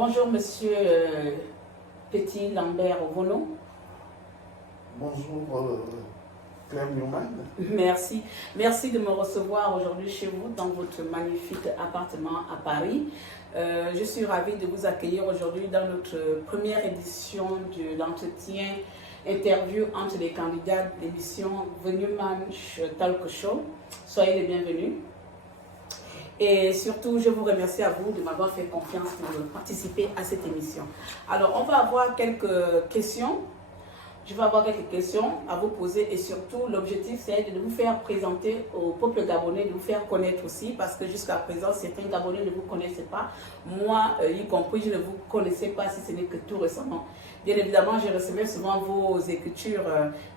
Bonjour, monsieur Petit Lambert Ovono. Bonjour, Claire Newman. Merci. Merci de me recevoir aujourd'hui chez vous dans votre magnifique appartement à Paris. Je suis ravie de vous accueillir aujourd'hui dans notre première édition de l'entretien interview entre les candidats de l'émission The Newman Talk Show. Soyez les bienvenus. Et surtout, je vous remercie à vous de m'avoir fait confiance pour participer à cette émission. Alors, on va avoir quelques questions. Je vais avoir quelques questions à vous poser et surtout, l'objectif, c'est de vous faire présenter au peuple gabonais, de vous faire connaître aussi, parce que jusqu'à présent, certains Gabonais ne vous connaissaient pas. Moi, y compris, je ne vous connaissais pas si ce n'est que tout récemment. Bien évidemment, je recevais souvent vos écritures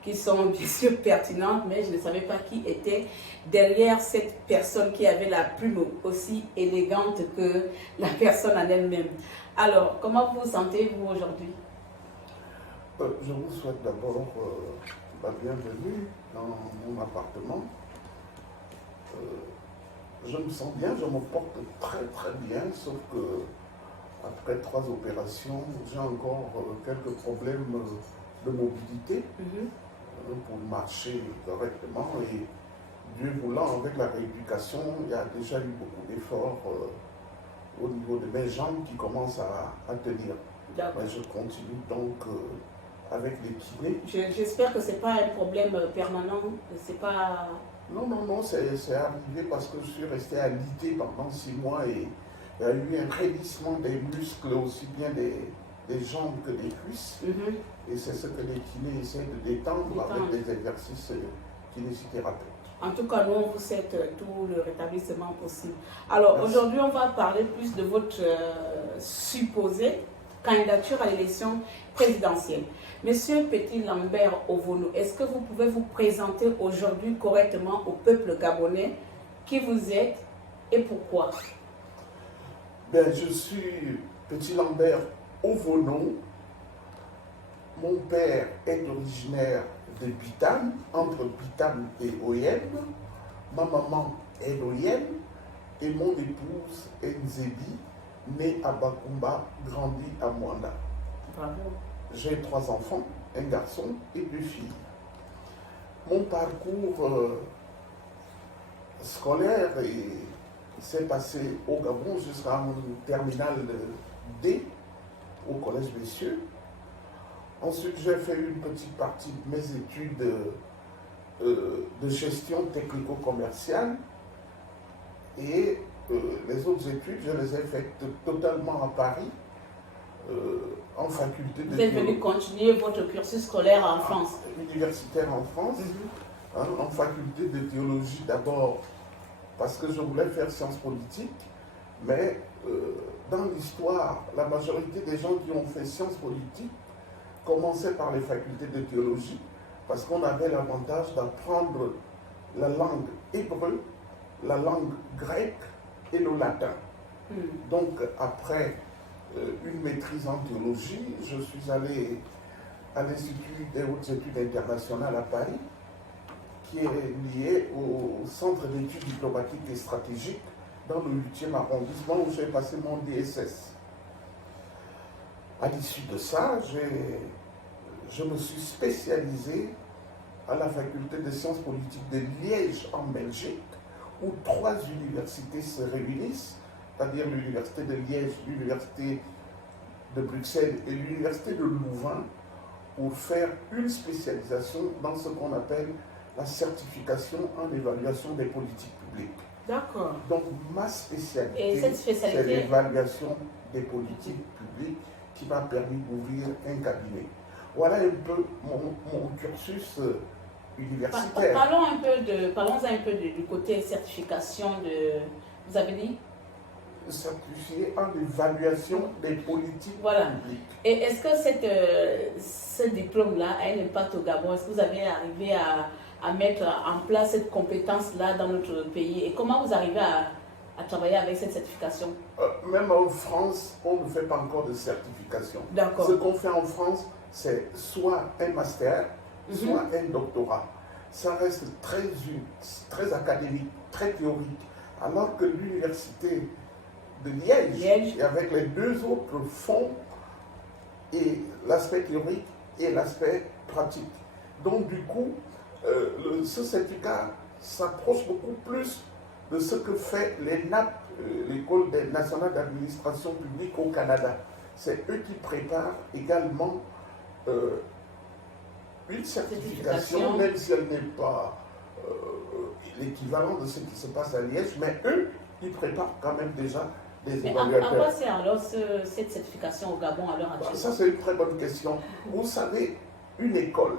qui sont bien sûr pertinentes, mais je ne savais pas qui était derrière cette personne qui avait la plume aussi élégante que la personne en elle-même. Alors, comment vous vous sentez, vous, aujourd'hui ? Je vous souhaite d'abord la bienvenue dans mon appartement. Je me sens bien, je me porte très très bien, sauf que après 3 opérations, j'ai encore quelques problèmes de mobilité pour marcher correctement. Et Dieu voulant, avec la rééducation, il y a déjà eu beaucoup d'efforts au niveau de mes jambes qui commencent à tenir. Mais je continue donc avec les kinés. J'espère que ce n'est pas un problème permanent, c'est pas... Non, c'est arrivé parce que je suis resté alité pendant 6 mois et il y a eu un raidissement des muscles, aussi bien des jambes que des cuisses. Et c'est ce que les kinés essaient de détendre avec des exercices kinésithérapeutes. En tout cas, nous, on vous souhaite tout le rétablissement possible. Alors, aujourd'hui, on va parler plus de votre supposée candidature à l'élection présidentielle. Monsieur Petit Lambert Ovono, est-ce que vous pouvez vous présenter aujourd'hui correctement au peuple gabonais qui vous êtes et pourquoi? Je suis Petit Lambert Ovono. Mon père est originaire de Bitam, entre Bitam et Oyem. Ma maman est d'Oyem et mon épouse est Nzebi, née à Bakumba, grandi à Mwanda. Bravo. J'ai 3 enfants, un garçon et 2 filles. Mon parcours scolaire s'est passé au Gabon jusqu'à mon terminale D au Collège Messieurs. Ensuite, j'ai fait une petite partie de mes études de gestion technico-commerciale et les autres études, je les ai faites totalement à Paris, en faculté de Vous êtes venu continuer votre cursus scolaire en France? Universitaire en France, en faculté de théologie d'abord parce que je voulais faire sciences politiques, mais dans l'histoire, la majorité des gens qui ont fait sciences politiques commençaient par les facultés de théologie parce qu'on avait l'avantage d'apprendre la langue hébreu, la langue grecque et le latin. Donc après une maîtrise en théologie, je suis allé à l'Institut des hautes études internationales à Paris, qui est lié au Centre d'études diplomatiques et stratégiques dans le 8e arrondissement où j'ai passé mon DSS. À l'issue de ça, je me suis spécialisé à la faculté de sciences politiques de Liège en Belgique, où 3 universités se réunissent, c'est-à-dire l'université de Liège, l'université de Bruxelles et l'université de Louvain, pour faire une spécialisation dans ce qu'on appelle la certification en évaluation des politiques publiques. D'accord. Donc ma spécialité, c'est l'évaluation des politiques publiques qui m'a permis d'ouvrir un cabinet. Voilà un peu mon cursus universitaire. Parlons un peu du côté certification de... Vous avez dit? Certifié en évaluation des politiques publiques. Et est-ce que ce diplôme-là a un impact au Gabon? Est-ce que vous avez arrivé à mettre en place cette compétence-là dans notre pays? Et comment vous arrivez à travailler avec cette certification? Même en France, on ne fait pas encore de certification. D'accord. Ce qu'on fait en France, c'est soit un master, soit un doctorat. Ça reste très académique, très théorique. Alors que l'université de Liège, et avec les deux autres fonds, et l'aspect théorique et l'aspect pratique. Donc du coup, ce certificat s'approche beaucoup plus de ce que fait l'ENAP, l'École nationale d'administration publique au Canada. C'est eux qui préparent également une certification, même si elle n'est pas l'équivalent de ce qui se passe à Liège, mais eux, ils préparent quand même déjà des évaluateurs. À quoi sert alors cette certification au Gabon à l'heure actuelle? Ça, c'est une très bonne question. Vous savez, une école,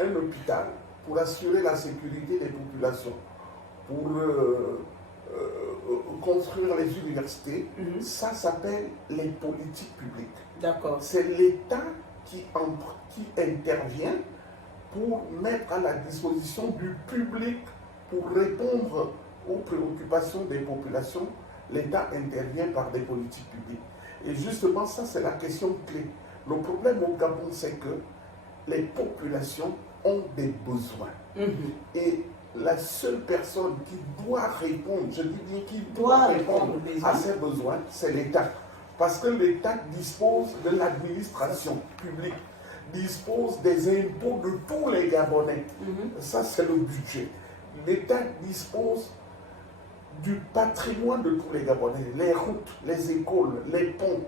un hôpital, pour assurer la sécurité des populations, pour construire les universités, ça s'appelle les politiques publiques. D'accord. C'est l'État qui intervient pour mettre à la disposition du public pour répondre aux préoccupations des populations. L'État intervient par des politiques publiques. Et justement, ça, c'est la question clé. Le problème au Gabon, c'est que les populations ont des besoins. Et la seule personne qui doit répondre, je dis bien qui doit répondre à ces besoins, c'est l'État. Parce que l'État dispose de l'administration publique, dispose des impôts de tous les Gabonais. Ça, c'est le budget. L'État dispose du patrimoine de tous les Gabonais, les routes, les écoles, les ponts,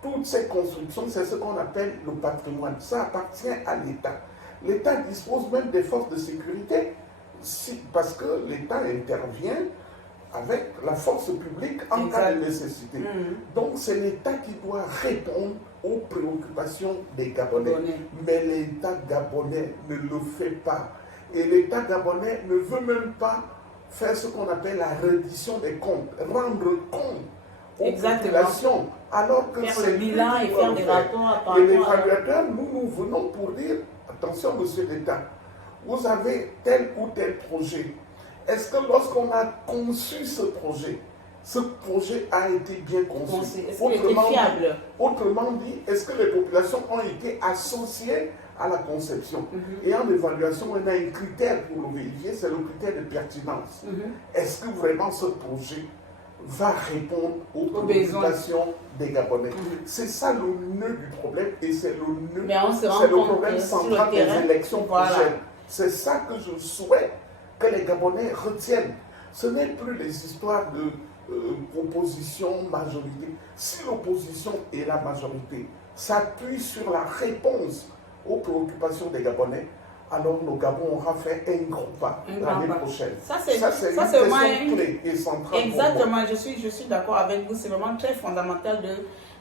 toutes ces constructions, c'est ce qu'on appelle le patrimoine. Ça appartient à l'État. L'État dispose même des forces de sécurité, parce que l'État intervient avec la force publique en cas de nécessité. Donc c'est l'État qui doit répondre aux préoccupations des Gabonais. Mais l'État gabonais ne le fait pas. Et l'État gabonais ne veut même pas faire ce qu'on appelle la reddition des comptes, rendre compte aux populations, alors que c'est le bilan et faire des rapports. Et l'évaluateur, nous venons pour dire, attention monsieur l'État, vous avez tel ou tel projet. Est-ce que lorsqu'on a conçu ce projet a été bien conçu? Est-ce qu'il était fiable? Autrement dit, est-ce que les populations ont été associées à la conception? Et en évaluation, on a un critère pour le vérifier, c'est le critère de pertinence. Est-ce que vraiment ce projet va répondre aux préoccupations des Gabonais? C'est ça le nœud du problème et c'est le problème central des élections prochaines. C'est ça que je souhaite que les Gabonais retiennent. Ce n'est plus les histoires de opposition, majorité. Si l'opposition est la majorité, s'appuie sur la réponse aux préoccupations des Gabonais, alors le Gabon aura fait un gros pas l'année prochaine. Ça, c'est une question clé et centrale. Exactement, je suis d'accord avec vous. C'est vraiment très fondamental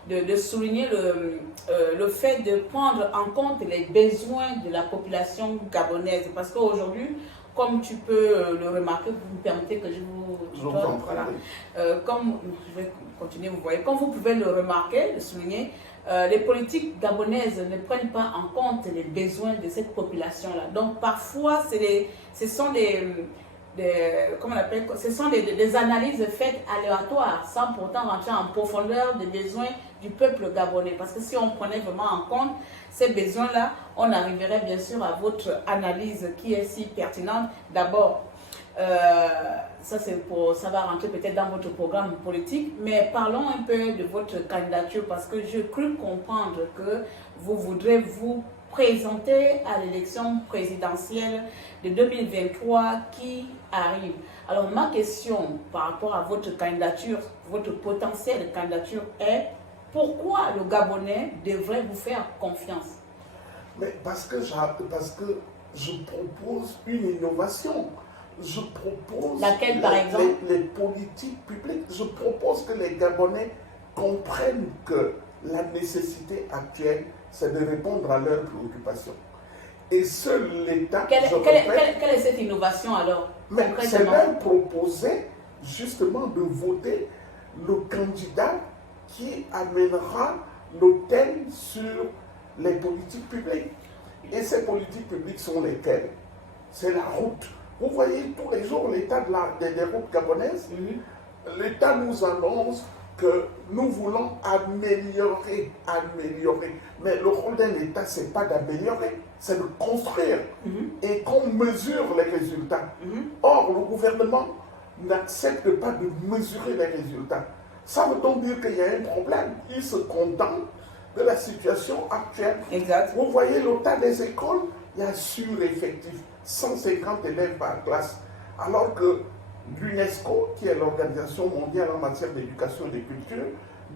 de souligner le fait de prendre en compte les besoins de la population gabonaise. Parce qu'aujourd'hui, comme tu peux le remarquer, vous me permettez que je vous donne, voilà. Comme je vais continuer, vous voyez, comme vous pouvez le remarquer, le souligner, les politiques gabonaises ne prennent pas en compte les besoins de cette population-là. Donc parfois, ce sont des analyses faites aléatoires, sans pourtant rentrer en profondeur des besoins du peuple gabonais. Parce que si on prenait vraiment en compte ces besoins-là, on arriverait bien sûr à votre analyse qui est si pertinente. D'abord, ça va rentrer peut-être dans votre programme politique, mais parlons un peu de votre candidature parce que je crus comprendre que vous voudrez vous présenter à l'élection présidentielle de 2023 qui arrive. Alors ma question par rapport à votre candidature, votre potentielle candidature est: pourquoi le Gabonais devrait vous faire confiance? Mais parce que je propose une innovation. Je propose laquelle, par exemple? Les politiques publiques. Je propose que les Gabonais comprennent que la nécessité actuelle, c'est de répondre à leurs préoccupations. Et seul l'État... Quelle est cette innovation alors? C'est leur proposer justement de voter le candidat qui amènera le thème sur les politiques publiques. Et ces politiques publiques sont lesquelles? C'est la route. Vous voyez tous les jours l'état des routes gabonaises. L'État nous annonce que nous voulons améliorer. Mais le rôle d'un État, ce n'est pas d'améliorer, c'est de construire et qu'on mesure les résultats. Or, le gouvernement n'accepte pas de mesurer les résultats. Ça veut donc dire qu'il y a un problème. Ils se contentent de la situation actuelle. Exact. Vous voyez l'état des écoles, il y a sur-effectif, 150 élèves par classe. Alors que l'UNESCO, qui est l'organisation mondiale en matière d'éducation et de culture,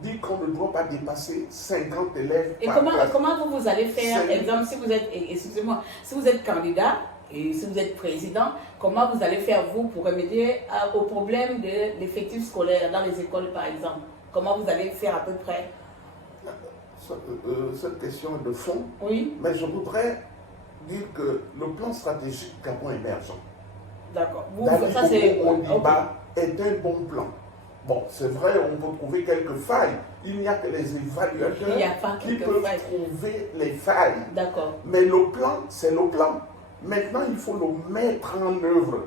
dit qu'on ne doit pas dépasser 50 élèves par classe. Et comment vous allez faire, exemple, si vous êtes, excusez-moi, si vous êtes candidat et si vous êtes président, comment vous allez faire, vous, pour remédier au problème de l'effectif scolaire dans les écoles, par exemple? Comment vous allez faire à peu près? Cette question est de fond. Oui. Mais je voudrais dire que le plan stratégique Gabon émergent, d'accord. Ça c'est est un bon plan. Bon, c'est vrai, on peut trouver quelques failles. Il n'y a que les évaluateurs qui peuvent trouver les failles. D'accord. Mais le plan, c'est le plan. Maintenant, il faut le mettre en œuvre.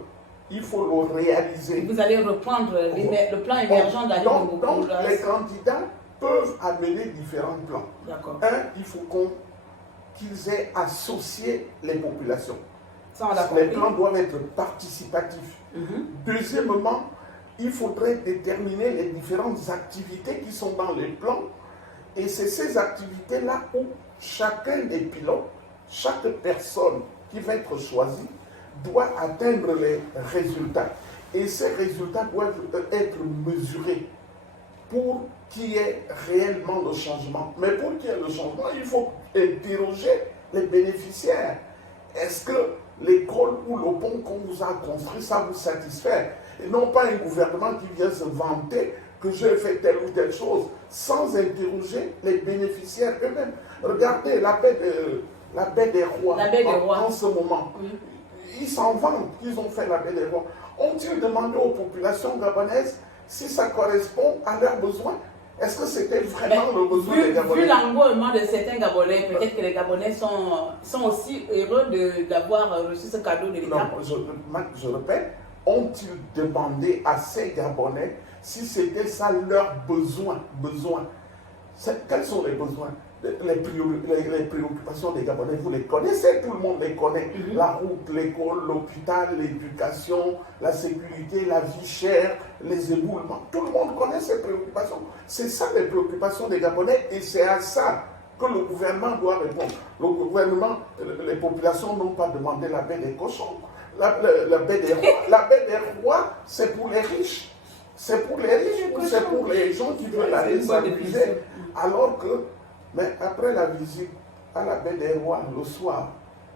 Il faut le réaliser. Vous allez reprendre le plan émergent d'Ali Bongo. Donc, les candidats peuvent amener différents plans. D'accord. Il faut qu'ils aient associé les populations. Ça, les plans doivent être participatifs. Deuxièmement, il faudrait déterminer les différentes activités qui sont dans les plans. Et c'est ces activités-là où chacun des pilotes, chaque personne qui va être choisie, doit atteindre les résultats. Et ces résultats doivent être mesurés pour qu'il y ait réellement le changement. Mais pour qu'il y ait le changement, il faut interroger les bénéficiaires. Est-ce que l'école ou le pont qu'on vous a construit, ça vous satisfait? Et non pas un gouvernement qui vient se vanter que j'ai fait telle ou telle chose, sans interroger les bénéficiaires eux-mêmes. Regardez la baie des Rois, en ce moment. Oui. Ils s'en vantent qu'ils ont fait la baie des Rois. Ont-ils demandé aux populations gabonaises si ça correspond à leurs besoins? Est-ce que c'était vraiment le besoin des Gabonais? Vu l'engouement de certains Gabonais, peut-être que les Gabonais sont aussi heureux d'avoir reçu ce cadeau de l'État. Non, je répète, ont-ils demandé à ces Gabonais si c'était ça leur besoin? Quels sont les besoins? Les préoccupations des Gabonais, vous les connaissez, tout le monde les connaît. La route, l'école, l'hôpital, l'éducation, la sécurité, la vie chère, les éboulements. Tout le monde connaît ces préoccupations. C'est ça les préoccupations des Gabonais et c'est à ça que le gouvernement doit répondre. Le gouvernement, les populations n'ont pas demandé la baie des cochons. La baie des rois. La baie des rois, c'est pour les riches. C'est pour les riches ou c'est pour les gens qui veulent aller s'amuser. Alors que, mais après la visite à la baie des rois le soir,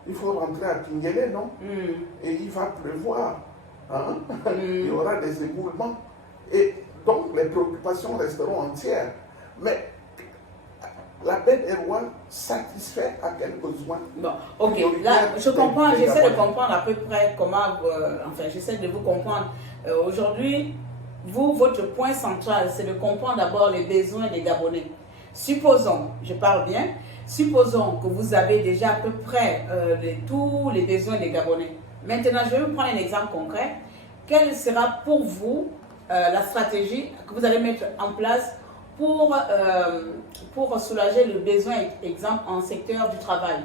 il faut rentrer à Kingele, non? Et il va pleuvoir. Hein? Il y aura des éboulements. Et donc les préoccupations resteront entières. Mais la baie des rois satisfait à quel besoin? Bon, ok, là, je comprends, j'essaie de comprendre à peu près comment, j'essaie de vous comprendre. Aujourd'hui, votre point central, c'est de comprendre d'abord les besoins des Gabonais. Supposons, je parle bien, supposons que vous avez déjà à peu près tous les besoins des Gabonais. Maintenant, je vais vous prendre un exemple concret. Quelle sera pour vous la stratégie que vous allez mettre en place pour soulager le besoin, exemple, en secteur du travail?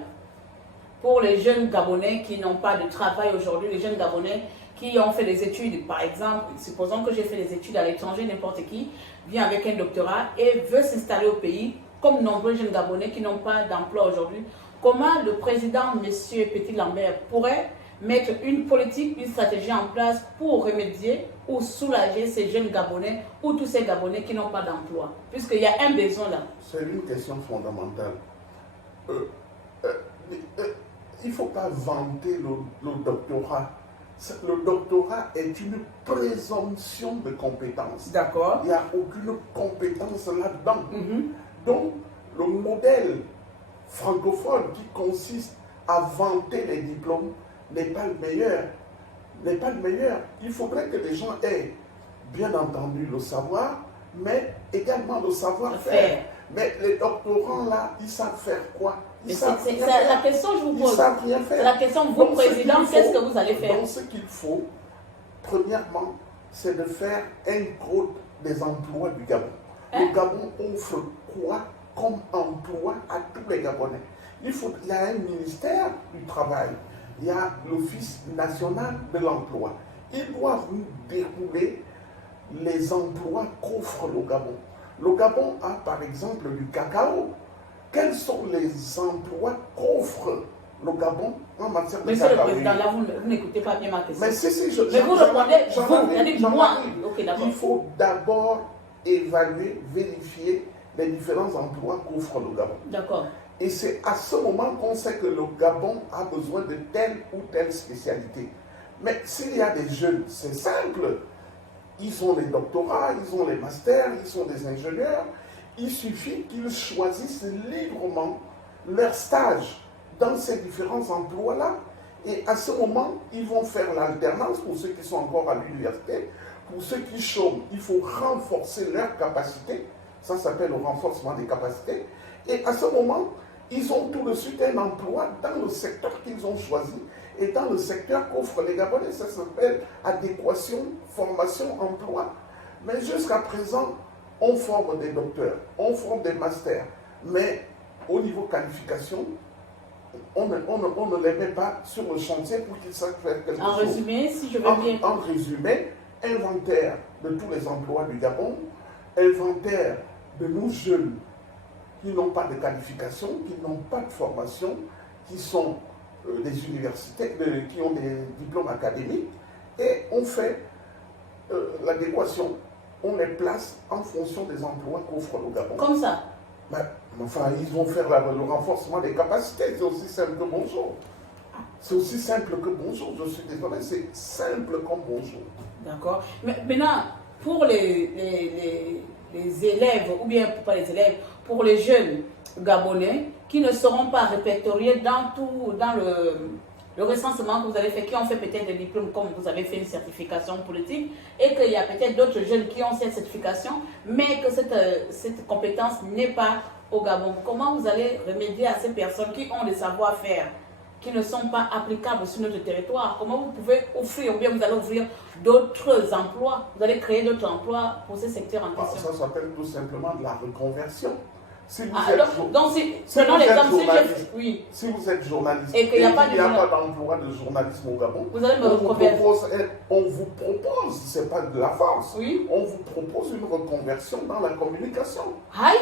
Pour les jeunes Gabonais qui n'ont pas de travail aujourd'hui, les jeunes Gabonais qui ont fait des études, par exemple, supposons que j'ai fait des études à l'étranger, n'importe qui vient avec un doctorat et veut s'installer au pays, comme nombreux jeunes Gabonais qui n'ont pas d'emploi aujourd'hui. Comment le président, M. Petit Lambert, pourrait mettre une politique, une stratégie en place pour remédier ou soulager ces jeunes Gabonais ou tous ces Gabonais qui n'ont pas d'emploi, puisqu'il y a un besoin là? C'est une question fondamentale. Il ne faut pas vanter le doctorat. Le doctorat est une présomption de compétence. D'accord. Il n'y a aucune compétence là-dedans. Donc, le modèle francophone qui consiste à vanter les diplômes n'est pas le meilleur. Il faudrait que les gens aient, bien entendu, le savoir, mais également le savoir-faire. Mais les doctorants, là, ils savent faire quoi? C'est la question que je vous pose. Ils savent rien faire. C'est la question, vous, président, qu'est-ce que vous allez faire? Donc, ce qu'il faut, premièrement, c'est de faire un code des emplois du Gabon. Le Gabon offre quoi comme emploi à tous les Gabonais? Il y a un ministère du travail, il y a l'Office national de l'emploi. Ils doivent nous dérouler les emplois qu'offre le Gabon. Le Gabon a par exemple du cacao. Quels sont les emplois qu'offre le Gabon en matière de Monsieur cacao? le Président, là, vous n'écoutez pas bien ma question. Mais si, mais vous répondez, moi. Okay, il faut d'abord évaluer, vérifier les différents emplois qu'offre le Gabon. D'accord. Et c'est à ce moment qu'on sait que le Gabon a besoin de telle ou telle spécialité. Mais s'il y a des jeunes, c'est simple. Ils ont les doctorats, ils ont les masters, ils sont des ingénieurs. Il suffit qu'ils choisissent librement leur stage dans ces différents emplois-là. Et à ce moment, ils vont faire l'alternance pour ceux qui sont encore à l'université. Pour ceux qui chôment, il faut renforcer leurs capacités. Ça s'appelle le renforcement des capacités. Et à ce moment, ils ont tout de suite un emploi dans le secteur qu'ils ont choisi et dans le secteur qu'offrent les Gabonais. Ça s'appelle adéquation, formation, emploi. Mais jusqu'à présent, on forme des docteurs, on forme des masters, mais au niveau qualification, on ne les met pas sur le chantier pour qu'ils sachent faire quelque chose. En résumé, si je veux bien... En résumé, inventaire de tous les emplois du Gabon, inventaire de nos jeunes qui n'ont pas de qualification, qui n'ont pas de formation, qui sont des universités, qui ont des diplômes académiques, et on fait l'adéquation. On les place en fonction des emplois qu'offre le Gabon. Comme ça? Enfin, ils vont faire le renforcement des capacités. C'est aussi simple que bonjour. C'est aussi simple que bonjour. Je suis désolé, c'est simple comme bonjour. D'accord. Mais maintenant, pour les élèves, ou bien pas les élèves, pour les jeunes Gabonais qui ne seront pas répertoriés dans le recensement que vous avez fait, qui ont fait peut-être des diplômes comme vous avez fait une certification politique, et qu'il y a peut-être d'autres jeunes qui ont cette certification, mais que cette compétence n'est pas au Gabon. Comment vous allez remédier à ces personnes qui ont des savoir-faire qui ne sont pas applicables sur notre territoire? Comment vous pouvez offrir, ou bien vous allez ouvrir d'autres emplois, vous allez créer d'autres emplois pour ces secteurs en question? Ça s'appelle tout simplement de la reconversion. Si vous êtes journaliste et qu'il n'y a pas d'emploi de journalisme au Gabon, vous allez me reconvertir. On vous propose, ce n'est pas de la force, oui. On vous propose une reconversion dans la communication. Aïe.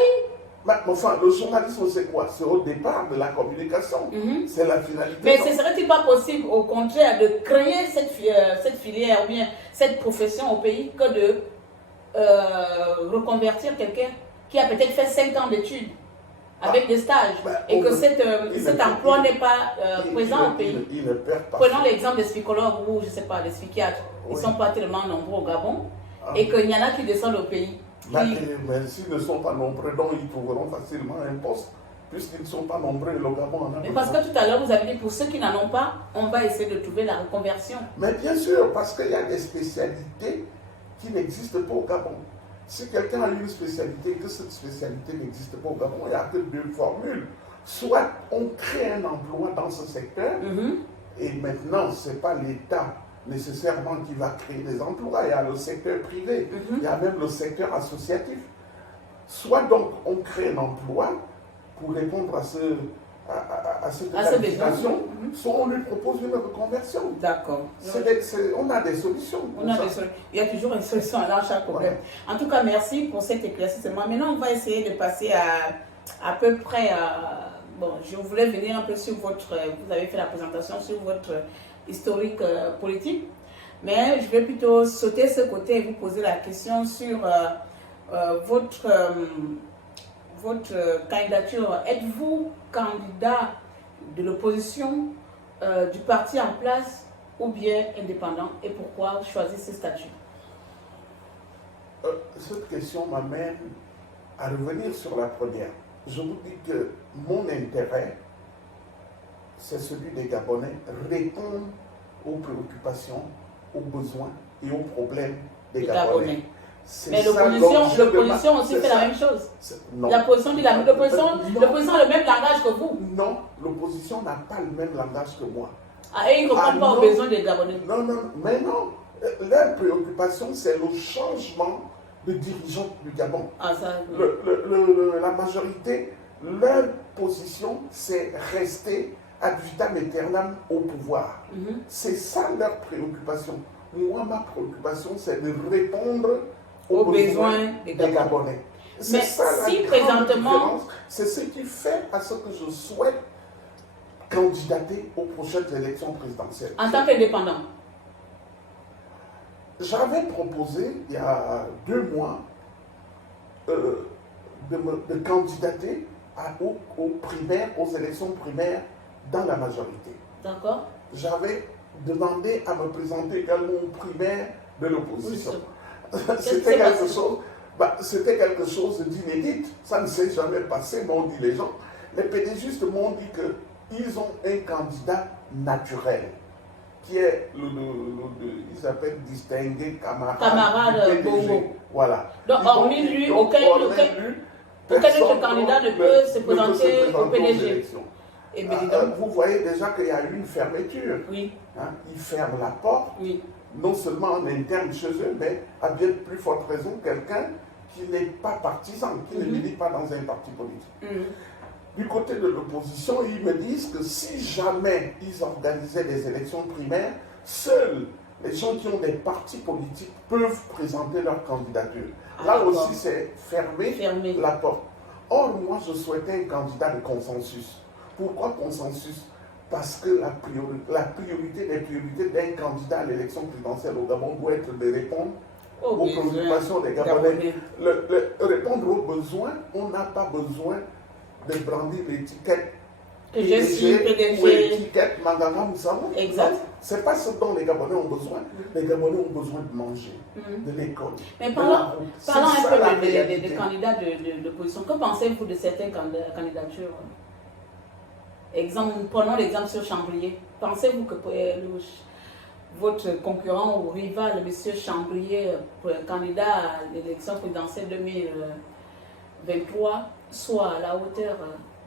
Mais enfin, le journalisme, c'est quoi? C'est au départ de la communication. C'est la finalité. Mais ce serait-il pas possible, au contraire, de créer cette filière ou bien cette profession au pays que de reconvertir quelqu'un qui a peut-être fait 5 ans d'études avec des stages et que cet emploi n'est pas présent au pays? Il ne perd pas. Prenons l'exemple des psychologues ou, je ne sais pas, des psychiatres. Ils ne sont pas tellement nombreux au Gabon et qu'il y en a qui descendent au pays. Mais s'ils ne sont pas nombreux, donc ils trouveront facilement un poste, puisqu'ils ne sont pas nombreux, le Gabon en a. Mais parce que tout à l'heure, vous avez dit, pour ceux qui n'en ont pas, on va essayer de trouver la reconversion. Mais bien sûr, parce qu'il y a des spécialités qui n'existent pas au Gabon. Si quelqu'un a une spécialité et que cette spécialité n'existe pas au Gabon, il n'y a que 2 formules. Soit on crée un emploi dans ce secteur, et maintenant, ce n'est pas l'État nécessairement qui va créer des emplois, il y a le secteur privé, il y a même le secteur associatif. Soit donc on crée un emploi pour répondre à cette qualification, soit on lui propose une reconversion. D'accord. On a des solutions. Il y a toujours une solution à chaque problème. Voilà. En tout cas, merci pour cet éclaircissement. Maintenant, on va essayer de passer à peu près à... Bon, je voulais venir un peu sur votre... Vous avez fait la présentation sur votre historique politique, mais je vais plutôt sauter ce côté et vous poser la question sur votre candidature. Êtes-vous candidat de l'opposition, du parti en place ou bien indépendant, et pourquoi choisir ce statut? Cette question m'amène à revenir sur la première. Je vous dis que mon intérêt, c'est celui des Gabonais, répondre aux préoccupations, aux besoins et aux problèmes des Gabonais. Mais l'opposition aussi fait la même chose. L'opposition dit l'opposition a le même langage que vous. Non, l'opposition n'a pas le même langage que moi. Et ils ne répondent pas aux besoins des Gabonais. Non, mais non. Leur préoccupation, c'est le changement de dirigeants du Gabon. La majorité, leur position, c'est rester ad vitam aeternam au pouvoir. C'est ça leur préoccupation. moi, ma préoccupation, c'est de répondre aux besoins des Gabonais. C'est ça si la grande présentement, différence. C'est ce qui fait à ce que je souhaite candidater aux prochaines élections présidentielles. En tant qu'indépendant. J'avais proposé, il y a 2 mois, de candidater aux primaires, aux élections primaires dans la majorité. D'accord. J'avais demandé à me présenter également aux primaires de l'opposition. C'était quelque chose d'inédit. Ça ne s'est jamais passé, m'ont dit les gens. Les pédégistes m'ont dit qu'ils ont un candidat naturel, qui est ils s'appellent distingué camarade Bongo. Voilà. Donc, hormis lui, aucun autre candidat ne peut se présenter au PDG. Et vous voyez déjà qu'il y a eu une fermeture. Oui. Hein, ils ferment la porte, oui. Non seulement en interne chez eux, mais à bien plus forte raison, quelqu'un qui n'est pas partisan, qui ne milite pas dans un parti politique. Du côté de l'opposition, ils me disent que si jamais ils organisaient des élections primaires, seuls les gens qui ont des partis politiques peuvent présenter leur candidature. Là aussi, c'est fermer la porte. Or, moi, je souhaitais un candidat de consensus. Pourquoi consensus? Parce que la priorité des priorités d'un candidat à l'élection présidentielle au Gabon doit être de répondre aux préoccupations des Gabonais. Répondre aux besoins, on n'a pas besoin de brandir l'étiquette PDG ou l'étiquette Manganga Moussabou. Exact. Ce n'est pas ce dont les Gabonais ont besoin. Les Gabonais ont besoin de manger, de l'école. Mais parlons un peu des candidats de l'opposition. Que pensez-vous de certaines candidatures? Prenons l'exemple sur Chambrier. Pensez-vous que votre concurrent ou rival, M. Chambrier, candidat à l'élection présidentielle 2023, soit à la hauteur?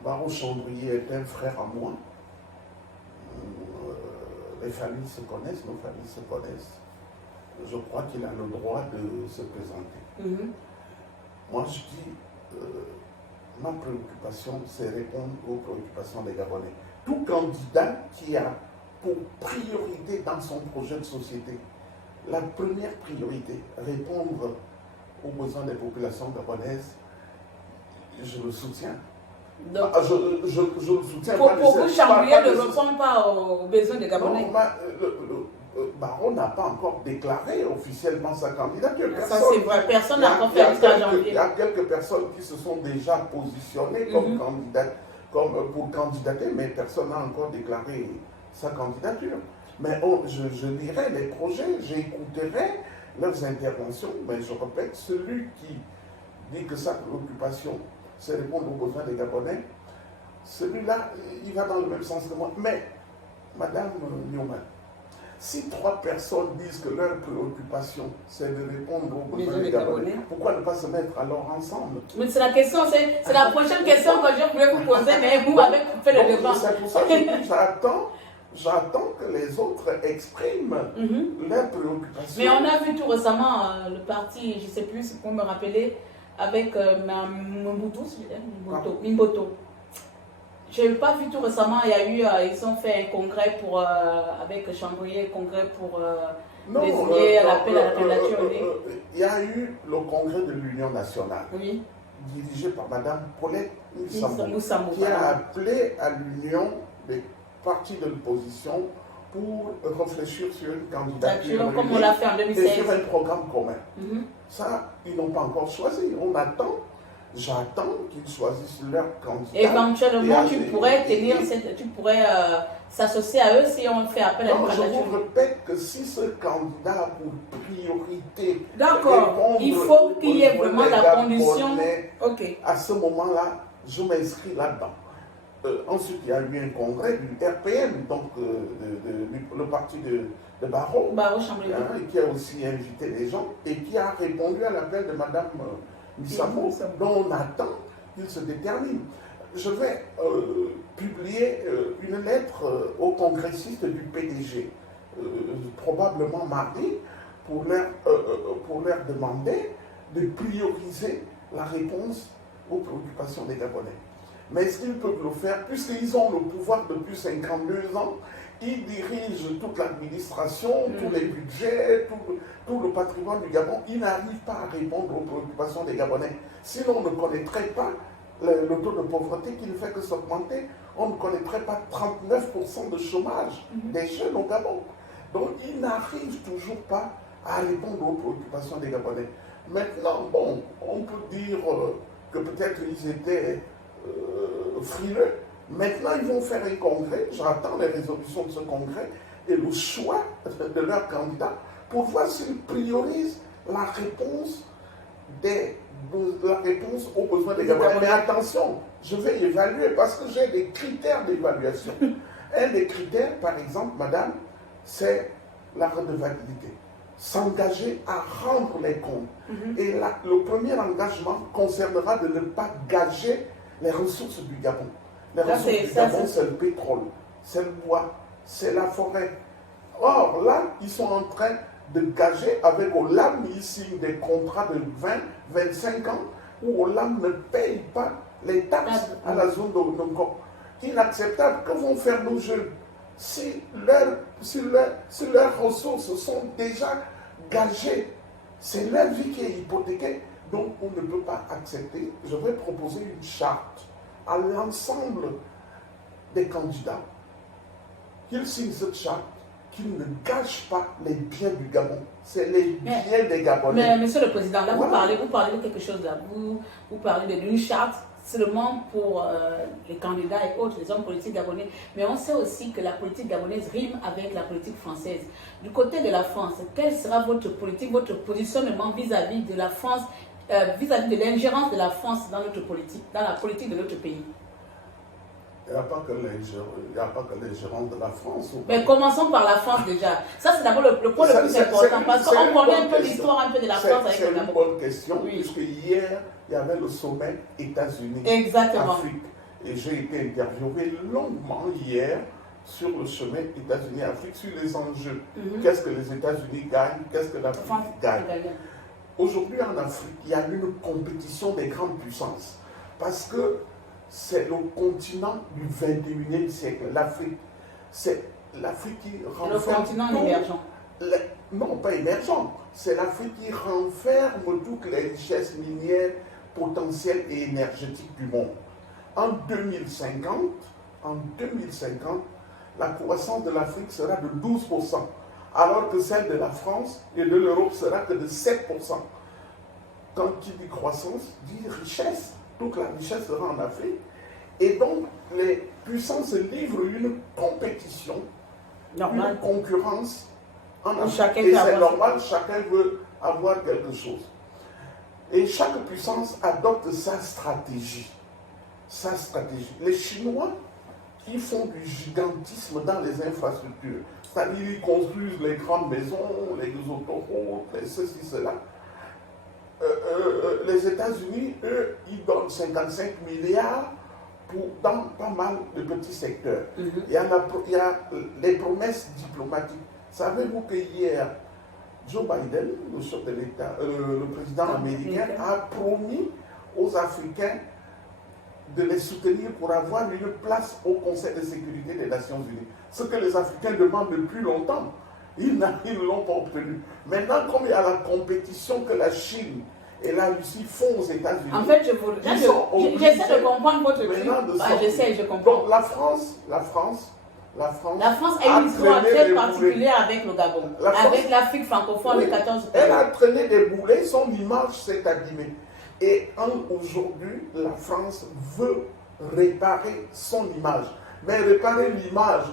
Barreau Chambrier est un frère à moi. Les familles se connaissent, nos familles se connaissent. Je crois qu'il a le droit de se présenter. Moi, je dis, ma préoccupation, c'est répondre aux préoccupations des Gabonais. Tout candidat qui a pour priorité dans son projet de société, la première priorité, répondre aux besoins des populations gabonaises, je le soutiens. Donc, je le soutiens. Pour vous, Chambrier ne répond pas aux besoins des Gabonais. Barreau n'a pas encore déclaré officiellement sa candidature. Ça, c'est vrai. Personne n'a encore fait jusqu'à janvier. Il y a quelques personnes qui se sont déjà positionnées comme candidates, pour candidater, mais personne n'a encore déclaré sa candidature. Mais je lirai les projets, j'écouterai leurs interventions, mais je répète, celui qui dit que sa préoccupation, c'est répondre aux besoins des Gabonais, celui-là, il va dans le même sens que moi. Mais, Madame Newman, si 3 personnes disent que leur préoccupation, c'est de répondre aux besoins des Gabonais, pourquoi ne pas se mettre alors ensemble? Mais c'est la question, c'est la prochaine question que je voulais vous poser, mais vous avez coupé le débat. C'est pour ça que je dis, j'attends que les autres expriment leurs préoccupations. Mais on a vu tout récemment le parti, je ne sais plus si vous me rappeler, avec Mimboto. Je n'ai pas vu tout récemment, ils ont fait un congrès avec Chambrier, un congrès pour désigner l'appel à la candidature. Il y a eu le congrès de l'Union nationale, dirigé par Mme Paulette Moussambou, qui a appelé à l'union des partis de l'opposition pour réfléchir sur une candidature comme on l'a fait en 2016 et sur un programme commun. Ça, ils n'ont pas encore choisi. J'attends qu'ils choisissent leur candidat. Éventuellement, tu pourrais s'associer à eux si on fait appel à une candidature. Je vous répète que si ce candidat a pour priorité, il faut qu'il y ait vraiment la condition. À ce moment-là, je m'inscris là-dedans. Ensuite, il y a eu un congrès du RPM, donc le parti de Barreau, qui a aussi invité les gens et qui a répondu à l'appel de Mme Moussambou, dont on attend qu'il se détermine. Je vais publier une lettre aux congressistes du PDG, probablement mardi, pour leur demander de prioriser la réponse aux préoccupations des Gabonais. Mais est-ce qu'ils peuvent le faire, puisqu'ils ont le pouvoir depuis 52 ans, il dirige toute l'administration, tous les budgets, tout le patrimoine du Gabon. Il n'arrive pas à répondre aux préoccupations des Gabonais. Sinon, on ne connaîtrait pas le taux de pauvreté qui ne fait que s'augmenter. On ne connaîtrait pas 39% de chômage des jeunes au Gabon. Donc, il n'arrive toujours pas à répondre aux préoccupations des Gabonais. Maintenant, bon, on peut dire que peut-être ils étaient frileux. Maintenant, ils vont faire un congrès. J'attends les résolutions de ce congrès et le choix de leur candidat pour voir s'ils priorisent la réponse aux besoins des Gabonais. Mais attention, je vais évaluer parce que j'ai des critères d'évaluation. Un des critères, par exemple, madame, c'est la redevabilité. S'engager à rendre les comptes. Et là, le premier engagement concernera de ne pas gager les ressources du Gabon. Les ressources du Gabon, c'est le pétrole, c'est le bois, c'est la forêt. Or, là, ils sont en train de gager avec Olam, ils signent des contrats de 20, 25 ans où Olam ne paye pas les taxes à la zone de Nongok. Inacceptable. Que vont faire nos jeunes si leurs ressources sont déjà gagées? C'est leur vie qui est hypothéquée. Donc, on ne peut pas accepter. Je vais proposer une charte à l'ensemble des candidats qu'ils signent cette charte, qu'ils ne gâchent pas les biens du Gabon. C'est les biens des Gabonais. Mais Monsieur le Président, là, voilà. vous parlez de quelque chose là. Vous parlez d'une charte seulement pour les candidats et autres, les hommes politiques gabonais. Mais on sait aussi que la politique gabonaise rime avec la politique française. Du côté de la France, quelle sera votre politique, votre positionnement vis-à-vis de la France, vis-à-vis de l'ingérence de la France dans notre politique, dans la politique de notre pays? Il n'y a pas que l'ingérence de la France. Mais commençons par la France déjà. Ça, c'est d'abord le point le plus important, parce qu'on connaît un peu l'histoire un peu de la France avec le Gabon. C'est une bonne question, puisque hier, il y avait le sommet États-Unis-Afrique. Et j'ai été interviewé longuement hier sur le sommet États-Unis-Afrique, sur les enjeux. Qu'est-ce que les États-Unis gagnent, qu'est-ce que l'Afrique gagne. Aujourd'hui, en Afrique, il y a une compétition des grandes puissances. Parce que c'est le continent du 21e siècle. L'Afrique, c'est l'Afrique qui renferme... Le continent émergent. Non, pas émergent. C'est l'Afrique qui renferme toutes les richesses minières, potentielles et énergétiques du monde. En 2050, la croissance de l'Afrique sera de 12%, alors que celle de la France et de l'Europe sera que de 7%. Quand il dit croissance, dit richesse. Toute la richesse sera en Afrique. Et donc, les puissances livrent une compétition, une concurrence en Afrique. Et c'est normal, chacun veut avoir quelque chose. Et chaque puissance adopte sa stratégie. Les Chinois, ils font du gigantisme dans les infrastructures. C'est-à-dire, ils construisent les grandes maisons, les autoroutes, ceci, cela. Les États-Unis, eux, ils donnent 55 milliards dans pas mal de petits secteurs. Il y a les promesses diplomatiques. Savez-vous que hier, Joe Biden, le chef de l'État, le président américain, a promis aux Africains de les soutenir pour avoir une place au Conseil de sécurité des Nations Unies. Ce que les Africains demandent depuis longtemps. Ils ne l'ont pas obtenu. Maintenant, comme il y a la compétition que la Chine et la Russie font aux États-Unis. En fait, j'essaie de comprendre votre truc. Je comprends. Donc la France a une histoire très particulière avec le Gabon, avec l'Afrique francophone, le 14 pays. Elle a traîné des boulets, son image s'est abîmée. Et aujourd'hui, la France veut réparer son image. Mais réparer l'image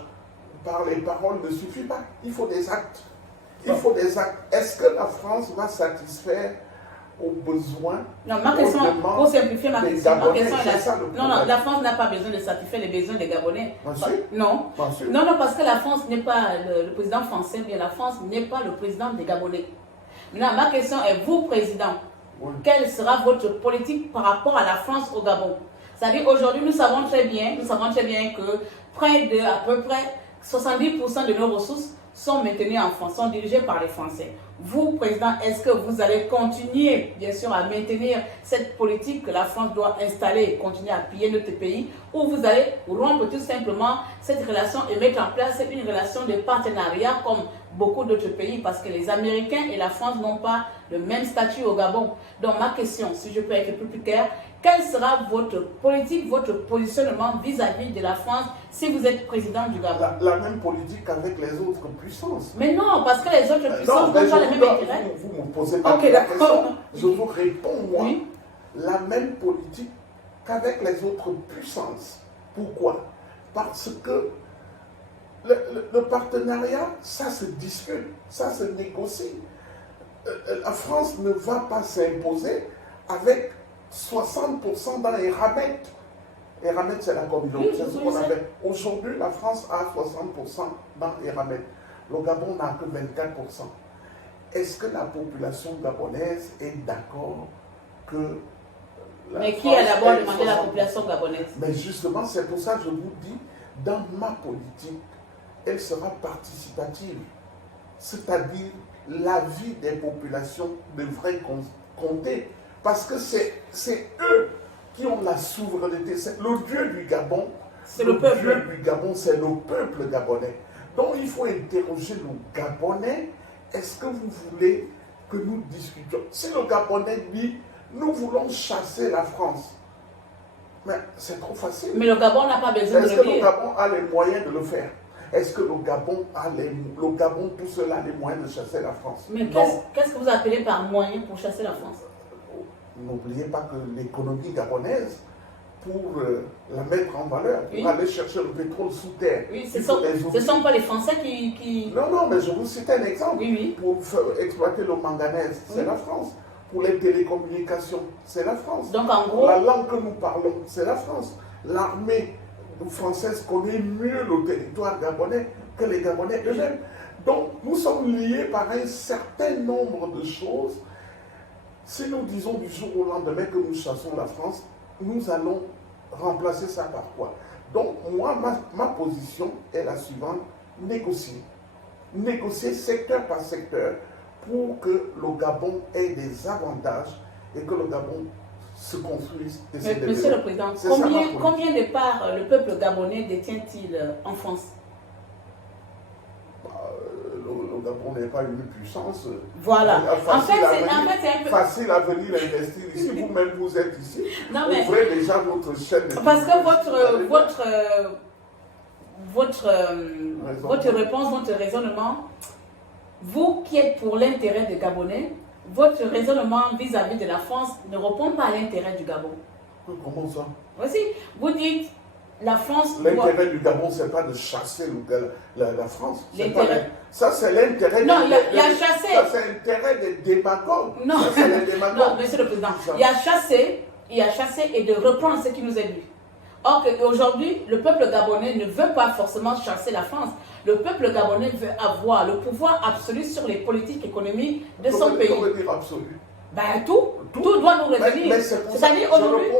par les paroles ne suffit pas. Il faut des actes. Est-ce que la France va satisfaire aux besoins? Non, ma question, pour simplifier ma question, la France n'a pas besoin de satisfaire les besoins des Gabonais. Non, parce que la France n'est pas le président français, mais la France n'est pas le président des Gabonais. Maintenant, ma question est, vous, président, quelle sera votre politique par rapport à la France au Gabon? C'est-à-dire, aujourd'hui, nous savons très bien que à peu près 70% de nos ressources sont maintenus en France, sont dirigés par les Français. Vous, Président, est-ce que vous allez continuer, bien sûr, à maintenir cette politique que la France doit installer et continuer à piller notre pays, ou vous allez rompre tout simplement cette relation et mettre en place une relation de partenariat comme beaucoup d'autres pays, parce que les Américains et la France n'ont pas le même statut au Gabon. Donc ma question, si je peux être plus clair, quelle sera votre politique, votre positionnement vis-à-vis de la France si vous êtes président du Gabon? La même politique avec les autres puissances. Mais non, parce que les autres puissances n'ont pas les mêmes intérêts. Vous me posez pas la question. Je vous réponds, moi, oui. La même politique qu'avec les autres puissances. Pourquoi? Parce que le partenariat, ça se discute, ça se négocie. La France ne va pas s'imposer avec 60% dans les ramettes. Les ramettes, c'est la communauté. Oui, c'est ce qu'on appelle. Aujourd'hui, la France a 60% dans les ramettes. Le Gabon n'a que 24%. Est-ce que la population gabonaise est d'accord que... Mais qui a d'abord demandé la population gabonaise? Mais justement, c'est pour ça que je vous dis, dans ma politique, elle sera participative. C'est-à-dire, la vie des populations devrait compter. Parce que c'est eux qui ont la souveraineté. Le Dieu du Gabon, c'est le peuple. Dieu du Gabon, c'est le peuple gabonais. Donc il faut interroger le Gabonais. Est-ce que vous voulez que nous discutions? Si le Gabonais dit, nous voulons chasser la France, mais c'est trop facile. Mais le Gabon n'a pas besoin de le dire. Est-ce que le Gabon a les moyens de le faire? Est-ce que le Gabon tout seul a les moyens de chasser la France? Mais qu'est-ce que vous appelez par moyen pour chasser la France? N'oubliez pas que l'économie gabonaise, pour la mettre en valeur, pour oui. aller chercher le pétrole sous terre. Oui, ce ne sont pas les Français qui... Non, mais je vous cite un exemple. Oui. Pour exploiter le manganèse, c'est la France. Pour les télécommunications, c'est la France. Donc en gros... La langue que nous parlons, c'est la France. L'armée française connaît mieux le territoire gabonais que les Gabonais eux-mêmes. Donc nous sommes liés par un certain nombre de choses. Si nous disons du jour au lendemain que nous chassons la France, nous allons remplacer ça par quoi? Donc moi, ma position est la suivante, négocier. Négocier secteur par secteur pour que le Gabon ait des avantages et que le Gabon se construise. Monsieur le Président, combien de parts le peuple gabonais détient-il en France? Le Gabon n'est pas une puissance. Voilà. En fait, c'est un peu facile à venir investir ici. Vous-même, vous êtes ici. Non, mais... Ouvrez déjà votre chaîne. Parce que votre réponse, votre raisonnement, vous qui êtes pour l'intérêt des Gabonais, votre raisonnement vis-à-vis de la France ne répond pas à l'intérêt du Gabon. Comment ça? Voici, vous dites... La France. L'intérêt du Gabon, ce n'est pas de chasser la France. Ça, c'est l'intérêt. Non, il a chassé. Ça, c'est l'intérêt des démagogues. Non, ça, c'est les démagogues. Non, Monsieur le Président, il a chassé et de reprendre ce qui nous est dû. Or qu'aujourd'hui, le peuple gabonais ne veut pas forcément chasser la France. Le peuple gabonais veut avoir le pouvoir absolu sur les politiques économiques de son pays. Comment dire absolu? Ben tout doit nous revenir. C'est-à-dire aujourd'hui,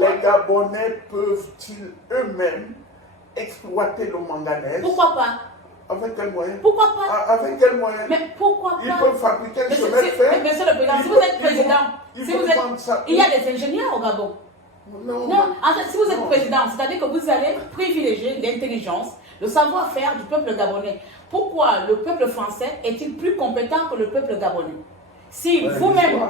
les Gabonais peuvent-ils eux-mêmes exploiter le manganèse? Pourquoi pas? Avec quel moyen? Pourquoi pas? Avec quel moyen? Mais pourquoi pas? Ils peuvent fabriquer un chemin de fer. Monsieur le Président, si vous êtes président, il y a des ingénieurs au Gabon. Non. En fait, si vous êtes président, c'est-à-dire que vous allez privilégier l'intelligence, le savoir-faire du peuple gabonais. Pourquoi le peuple français est-il plus compétent que le peuple gabonais? Si vous-même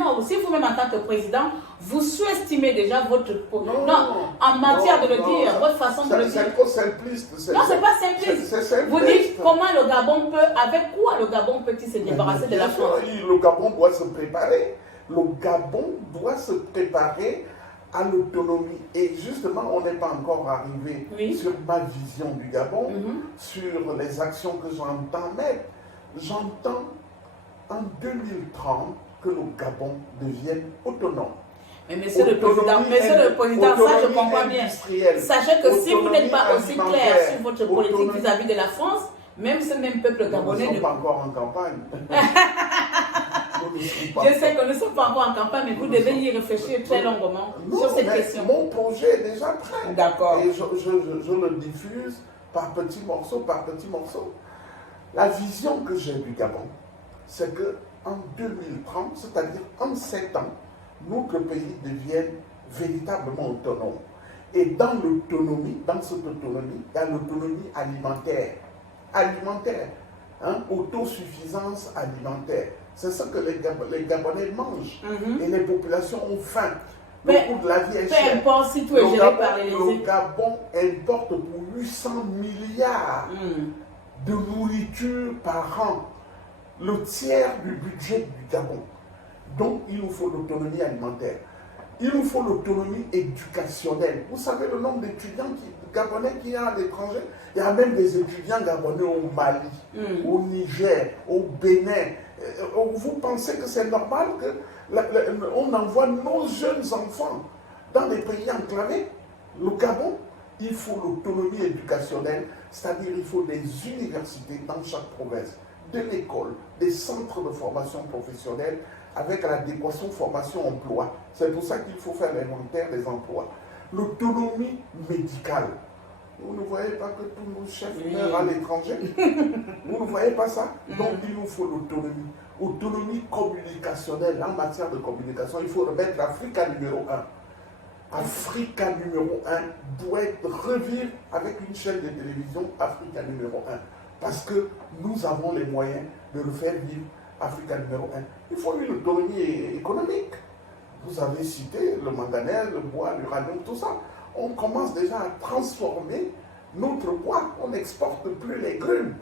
en tant que président, vous sous-estimez déjà votre... en matière de le dire, votre façon de le dire. C'est trop simpliste. Non, c'est pas simpliste. Vous dites comment le Gabon peut, avec quoi le Gabon peut-il se débarrasser de la France? Le Gabon doit se préparer. Le Gabon doit se préparer à l'autonomie. Et justement, on n'est pas encore arrivé sur ma vision du Gabon, sur les actions que j'entends mettre. J'entends en 2030 que le Gabon devienne autonome. Mais monsieur le Président, ça je comprends bien. Sachez que si vous n'êtes pas aussi clair sur votre politique vis-à-vis de la France, même ce même peuple gabonais... Nous ne sommes pas encore en campagne. Je sais que nous ne sommes pas encore en campagne, mais vous devez y réfléchir très longuement sur cette question. Mon projet est déjà prêt. D'accord. Et je le diffuse par petits morceaux, par petits morceaux. La vision que j'ai du Gabon, c'est qu'en 2030, c'est-à-dire en 7 ans, notre pays devienne véritablement autonome. Et dans l'autonomie, dans cette autonomie, il y a l'autonomie alimentaire. Alimentaire, hein, autosuffisance alimentaire. C'est ce que les Gabonais mangent. Et les populations ont faim. Le coût de la vie est cher. Peu importe si tout est géré par les... Le Gabon importe pour 800 milliards de nourriture par an. Le tiers du budget du Gabon. Donc, il nous faut l'autonomie alimentaire. Il nous faut l'autonomie éducationnelle. Vous savez le nombre d'étudiants gabonais qu'il y a à l'étranger? Il y a même des étudiants gabonais au Mali, au Niger, au Bénin. Vous pensez que c'est normal qu'on envoie nos jeunes enfants dans des pays enclavés? Le Gabon, il faut l'autonomie éducationnelle, c'est-à-dire il faut des universités dans chaque province, de l'école, des centres de formation professionnelle, avec l'adéquation formation-emploi. C'est pour ça qu'il faut faire l'inventaire des emplois. L'autonomie médicale. Vous ne voyez pas que tous nos chefs meurent à l'étranger? Vous ne voyez pas ça? Donc il nous faut l'autonomie. Autonomie communicationnelle. En matière de communication, il faut remettre Africa numéro 1. Africa numéro 1 doit revivre avec une chaîne de télévision Africa numéro 1. Parce que nous avons les moyens de le faire vivre. Africa numéro 1. Il faut une autonomie économique. Vous avez cité le manganèse, le bois, l'uranium, tout ça. On commence déjà à transformer notre bois. On n'exporte plus les grumes.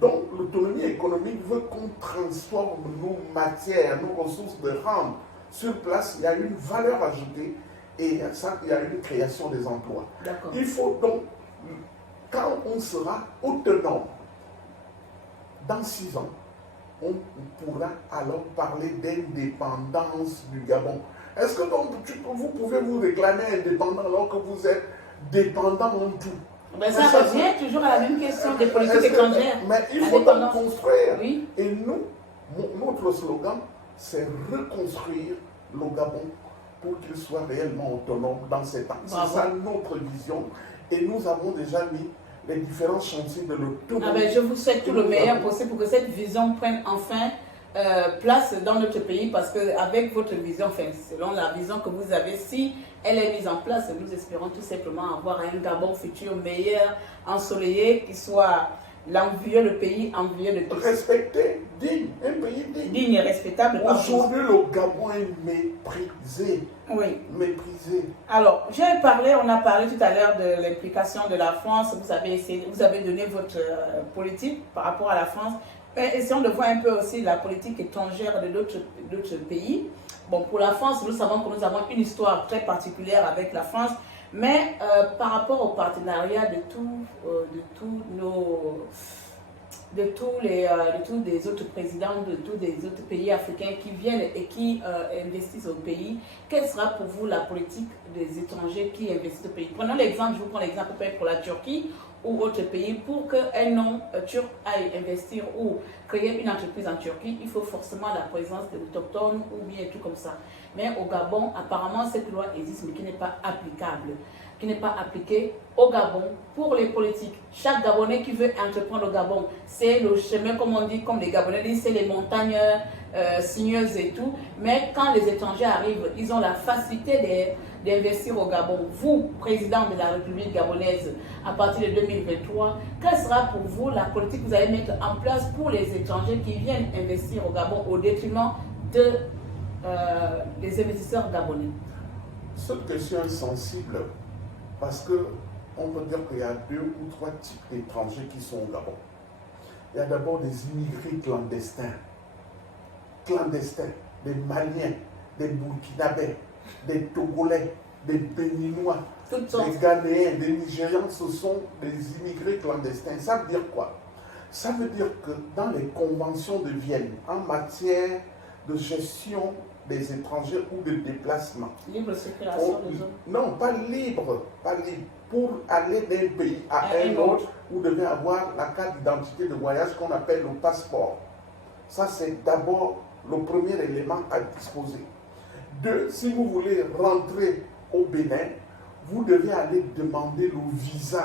Donc l'autonomie économique veut qu'on transforme nos matières, nos ressources de rente. Sur place, il y a une valeur ajoutée et ça, il y a une création des emplois. Il faut donc, quand on sera autonome, dans 6 ans, on pourra alors parler d'indépendance du Gabon. Est-ce que donc vous pouvez vous réclamer indépendant alors que vous êtes dépendant en tout? Ben ça revient toujours à la même question des politiques étrangères. Mais il faut donc construire. Oui. Et nous, notre slogan, c'est reconstruire le Gabon pour qu'il soit réellement autonome dans 7 ans. C'est ça notre vision. Et nous avons déjà mis les différents chantiers de l'autonomie. Je vous souhaite tout le meilleur possible pour que cette vision prenne enfin place dans notre pays, parce qu'avec votre vision, enfin, selon la vision que vous avez, si elle est mise en place, nous espérons tout simplement avoir un Gabon futur meilleur, ensoleillé, qui soit l'envieux, le pays envieux de tous. Respecté, digne, un pays digne. Digne et respectable. Aujourd'hui, le Gabon est méprisé. Oui. Méprisé. Alors, on a parlé tout à l'heure de l'implication de la France. Vous avez donné votre politique par rapport à la France. Essayons de voir un peu aussi la politique étrangère de d'autres pays. Bon, pour la France, nous savons que nous avons une histoire très particulière avec la France, mais par rapport au partenariat de tous les autres présidents de tous les autres pays africains qui viennent et qui investissent au pays, quelle sera pour vous la politique des étrangers qui investissent au pays? Prenons l'exemple, je vous prends l'exemple peut-être pour la Turquie ou autre pays. Pour qu'un non-turc aille investir ou créer une entreprise en Turquie, il faut forcément la présence de l'autochtone ou bien tout comme ça. Mais au Gabon, apparemment, cette loi existe mais qui n'est pas applicable, qui n'est pas appliquée au Gabon pour les politiques. Chaque Gabonais qui veut entreprendre au Gabon, c'est le chemin, comme on dit, comme les Gabonais disent, c'est les montagnes sinueuses et tout. Mais quand les étrangers arrivent, ils ont la facilité d'investir au Gabon. Vous, président de la République gabonaise, à partir de 2023, quelle sera pour vous la politique que vous allez mettre en place pour les étrangers qui viennent investir au Gabon au détriment des investisseurs gabonais? Cette question est sensible parce qu'on peut dire qu'il y a 2 ou 3 types d'étrangers qui sont au Gabon. Il y a d'abord des immigrés clandestins, des Maliens, des Burkinabés, des Togolais, des Béninois, des Ghanéens, des Nigérians. Ce sont des immigrés clandestins. Ça veut dire quoi? Ça veut dire que dans les conventions de Vienne, en matière de gestion des étrangers ou de déplacement. Libre circulation des hommes. Non, pas libre. Pour aller d'un pays à un autre, vous devez avoir la carte d'identité de voyage qu'on appelle le passeport. Ça, c'est d'abord le premier élément à disposer. 2, si vous voulez rentrer au Bénin, vous devez aller demander le visa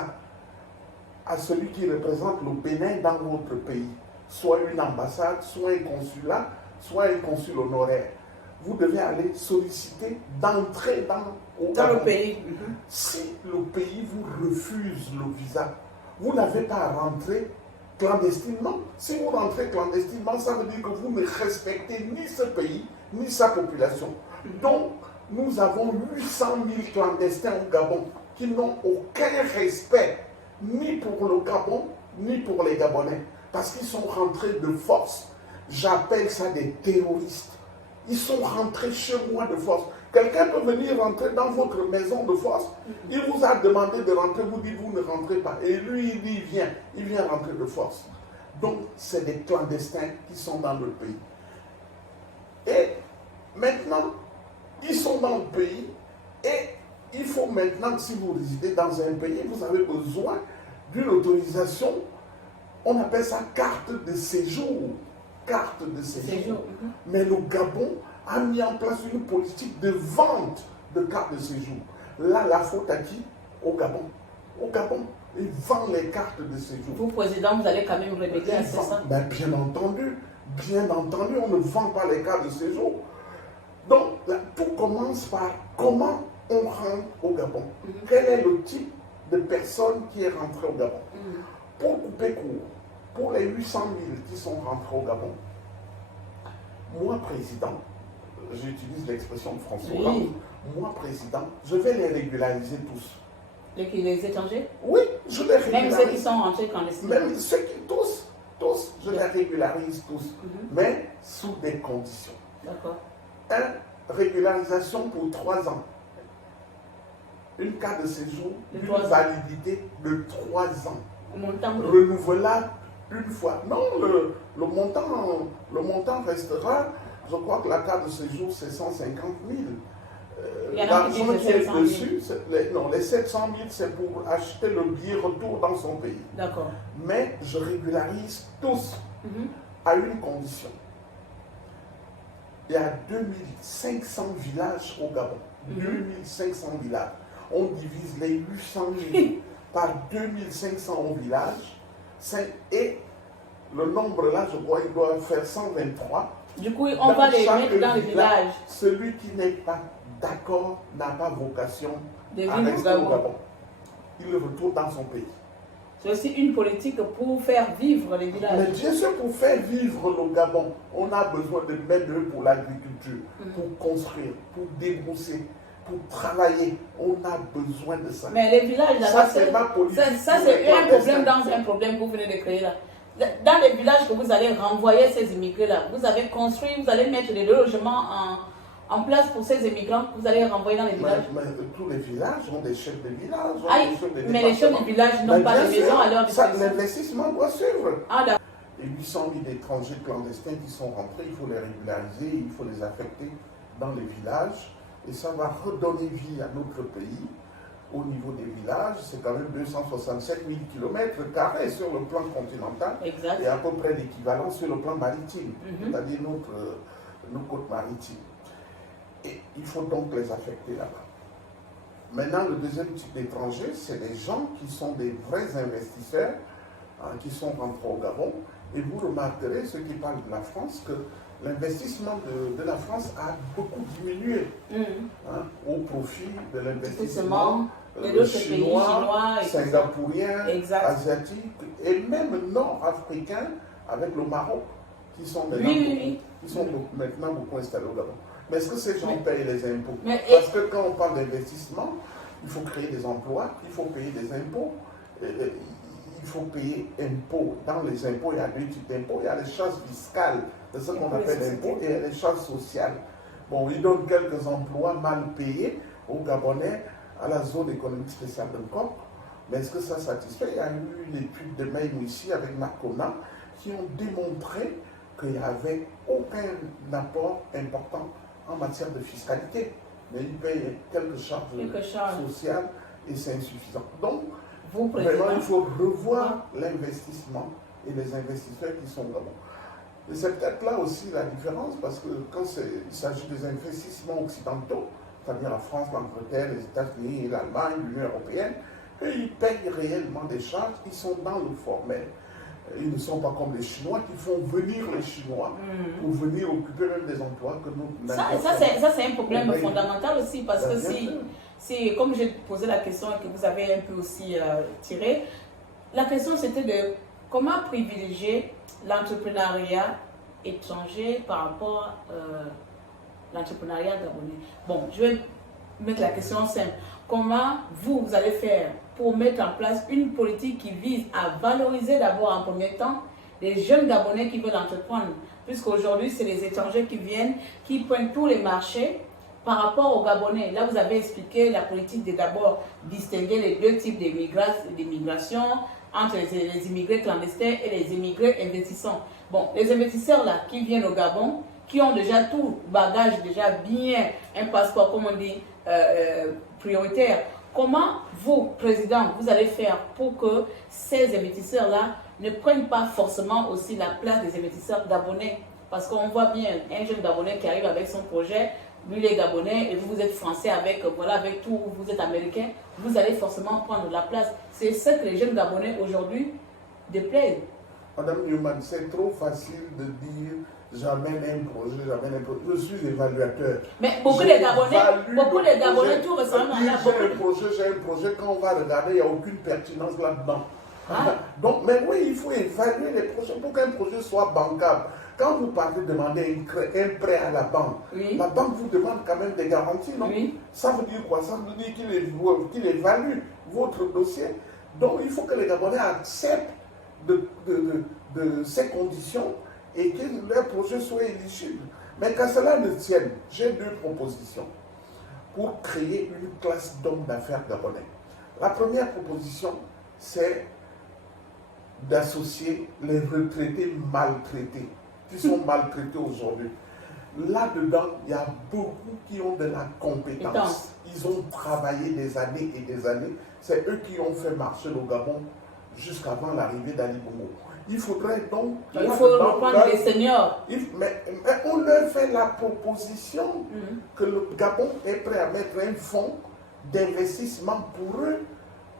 à celui qui représente le Bénin dans votre pays, soit une ambassade, soit un consulat, soit un consul honoraire. Vous devez aller solliciter d'entrer dans le pays. Si le pays vous refuse le visa, vous n'avez pas à rentrer clandestinement. Si vous rentrez clandestinement, ça veut dire que vous ne respectez ni ce pays, ni sa population. Donc, nous avons 800 000 clandestins au Gabon qui n'ont aucun respect, ni pour le Gabon, ni pour les Gabonais, parce qu'ils sont rentrés de force. J'appelle ça des terroristes. Ils sont rentrés chez moi de force. Quelqu'un peut venir rentrer dans votre maison de force. Il vous a demandé de rentrer, vous dites vous ne rentrez pas. Et lui, il dit il vient rentrer de force. Donc, c'est des clandestins qui sont dans le pays. Et maintenant, ils sont dans le pays et il faut maintenant, si vous résidez dans un pays, vous avez besoin d'une autorisation, on appelle ça carte de séjour. Carte de séjour. Mais le Gabon a mis en place une politique de vente de cartes de séjour. Là, la faute à qui? Au Gabon. Au Gabon, ils vendent les cartes de séjour. Vous, président, vous allez quand même remédier à ça? Ben, bien entendu, on ne vend pas les cartes de séjour. Donc, là, tout commence par comment on rentre au Gabon. Quel est le type de personne qui est rentrée au Gabon? Pour couper court, pour les 800 000 qui sont rentrés au Gabon, moi, président, j'utilise l'expression de François Hollande, moi, président, je vais les régulariser tous. Les étrangers? Oui, je les régularise. Même ceux qui sont rentrés clandestinement? Même ceux qui, tous, je les régularise tous, mais sous des conditions. D'accord. Régularisation pour 3 ans. Une carte de séjour d'une validité de 3 ans. Renouvelable une fois. Non, le montant restera, je crois que la carte de séjour c'est 150 000. L'argent qui est dessus, les 700 000 c'est pour acheter le billet retour dans son pays. D'accord. Mais je régularise tous à une condition. Il y a 2500 villages au Gabon. 2500 villages. On divise les 800 000 par 2500 villages. Et le nombre là, je crois, il doit faire 123. Du coup, on va les mettre dans les villages. Celui qui n'est pas d'accord n'a pas vocation à rester au Gabon. Il retourne dans son pays. C'est aussi une politique pour faire vivre les villages. Mais bien sûr, pour faire vivre le Gabon, on a besoin de main-d'œuvre pour l'agriculture, pour construire, pour débrousser, pour travailler. On a besoin de ça. Mais les villages, ça c'est ma politique. Ça c'est un problème dans un problème que vous venez de créer là. Dans les villages que vous allez renvoyer ces immigrés-là, vous avez construit, vous allez mettre des logements en place pour ces immigrants que vous allez renvoyer dans les villages. Mais tous les villages ont des chefs de village. Mais les chefs de village n'ont pas de maison à leur disposition. L'investissement doit suivre. Les 800 000 étrangers clandestins qui sont rentrés, il faut les régulariser, il faut les affecter dans les villages. Et ça va redonner vie à notre pays. Au niveau des villages, c'est quand même 267 000 km² sur le plan continental. Exact. Et à peu près l'équivalent sur le plan maritime, c'est-à-dire nos côtes maritimes. Et il faut donc les affecter là-bas. Maintenant, le deuxième type d'étrangers, c'est des gens qui sont des vrais investisseurs, qui sont rentrés au Gabon. Et vous remarquerez, ceux qui parlent de la France, que l'investissement de la France a beaucoup diminué au profit de l'investissement chinois, singapourien, asiatique et même nord-africain avec le Maroc, qui sont maintenant beaucoup installés au Gabon. Mais est-ce que ces gens payent les impôts? Parce que quand on parle d'investissement, il faut créer des emplois, il faut payer des impôts. Il faut payer impôts. Dans les impôts, il y a 2 types d'impôts. Il y a les charges fiscales, de ce qu'on appelle impôts, et il y a les charges sociales. Bon, ils donnent quelques emplois mal payés aux Gabonais à la zone économique spéciale de Nkok. Mais est-ce que ça satisfait? Il y a eu une étude de même ici avec Nakona qui ont démontré qu'il n'y avait aucun apport important en matière de fiscalité. Mais ils payent quelques charges sociales et c'est insuffisant. Donc, vraiment, il faut revoir l'investissement et les investisseurs qui sont là-bas. Et c'est peut-être là aussi la différence, parce que quand il s'agit des investissements occidentaux, c'est-à-dire la France, l'Angleterre, les États-Unis, l'Allemagne, l'Union européenne, eux, ils payent réellement des charges, ils sont dans le formel. Ils ne sont pas comme les Chinois qui font venir les Chinois pour venir occuper même des emplois que nous n'avons pas. Ça c'est un problème fondamental aussi, parce que si, comme j'ai posé la question que vous avez un peu aussi tirée, la question c'était de comment privilégier l'entrepreneuriat étranger par rapport à l'entrepreneuriat gabonais. Bon, je vais mettre la question simple. Comment vous allez faire pour mettre en place une politique qui vise à valoriser d'abord en premier temps les jeunes Gabonais qui veulent entreprendre, puisqu'aujourd'hui c'est les étrangers qui viennent, qui prennent tous les marchés par rapport aux Gabonais. Là vous avez expliqué la politique de d'abord distinguer les deux types d'immigration entre les immigrés clandestins et les immigrés investissants. Bon, les investisseurs là qui viennent au Gabon, qui ont déjà tout bagage, déjà bien un passeport, comme on dit, prioritaire. Comment vous, président, vous allez faire pour que ces investisseurs-là ne prennent pas forcément aussi la place des investisseurs gabonais? Parce qu'on voit bien un jeune Gabonais qui arrive avec son projet, lui il est Gabonais et vous êtes Français avec, voilà, avec tout, vous êtes Américain, vous allez forcément prendre la place. C'est ce que les jeunes Gabonais aujourd'hui déplaisent. Madame Newman, c'est trop facile de dire j'amène un projet. Je suis évaluateur. Mais beaucoup de Gabonais, tout récemment, j'ai un projet, quand on va regarder, il n'y a aucune pertinence là-dedans. Donc, mais oui, il faut évaluer les projets pour qu'un projet soit bancable. Quand vous partez demander un prêt à la banque, la banque vous demande quand même des garanties, non? Ça veut dire quoi? Ça veut dire qu'il évalue votre dossier. Donc, il faut que les Gabonais acceptent de ces conditions et que leur projet soit éligible. Mais qu'à cela ne tienne, j'ai deux propositions pour créer une classe d'hommes d'affaires gabonais. La première proposition, c'est d'associer les retraités maltraités, qui sont maltraités aujourd'hui. Là-dedans, il y a beaucoup qui ont de la compétence. Ils ont travaillé des années et des années. C'est eux qui ont fait marcher le Gabon jusqu'avant l'arrivée d'Ali Bongo. Il faudrait donc... Il faut reprendre les seniors. Mais on leur fait la proposition que le Gabon est prêt à mettre un fonds d'investissement pour eux,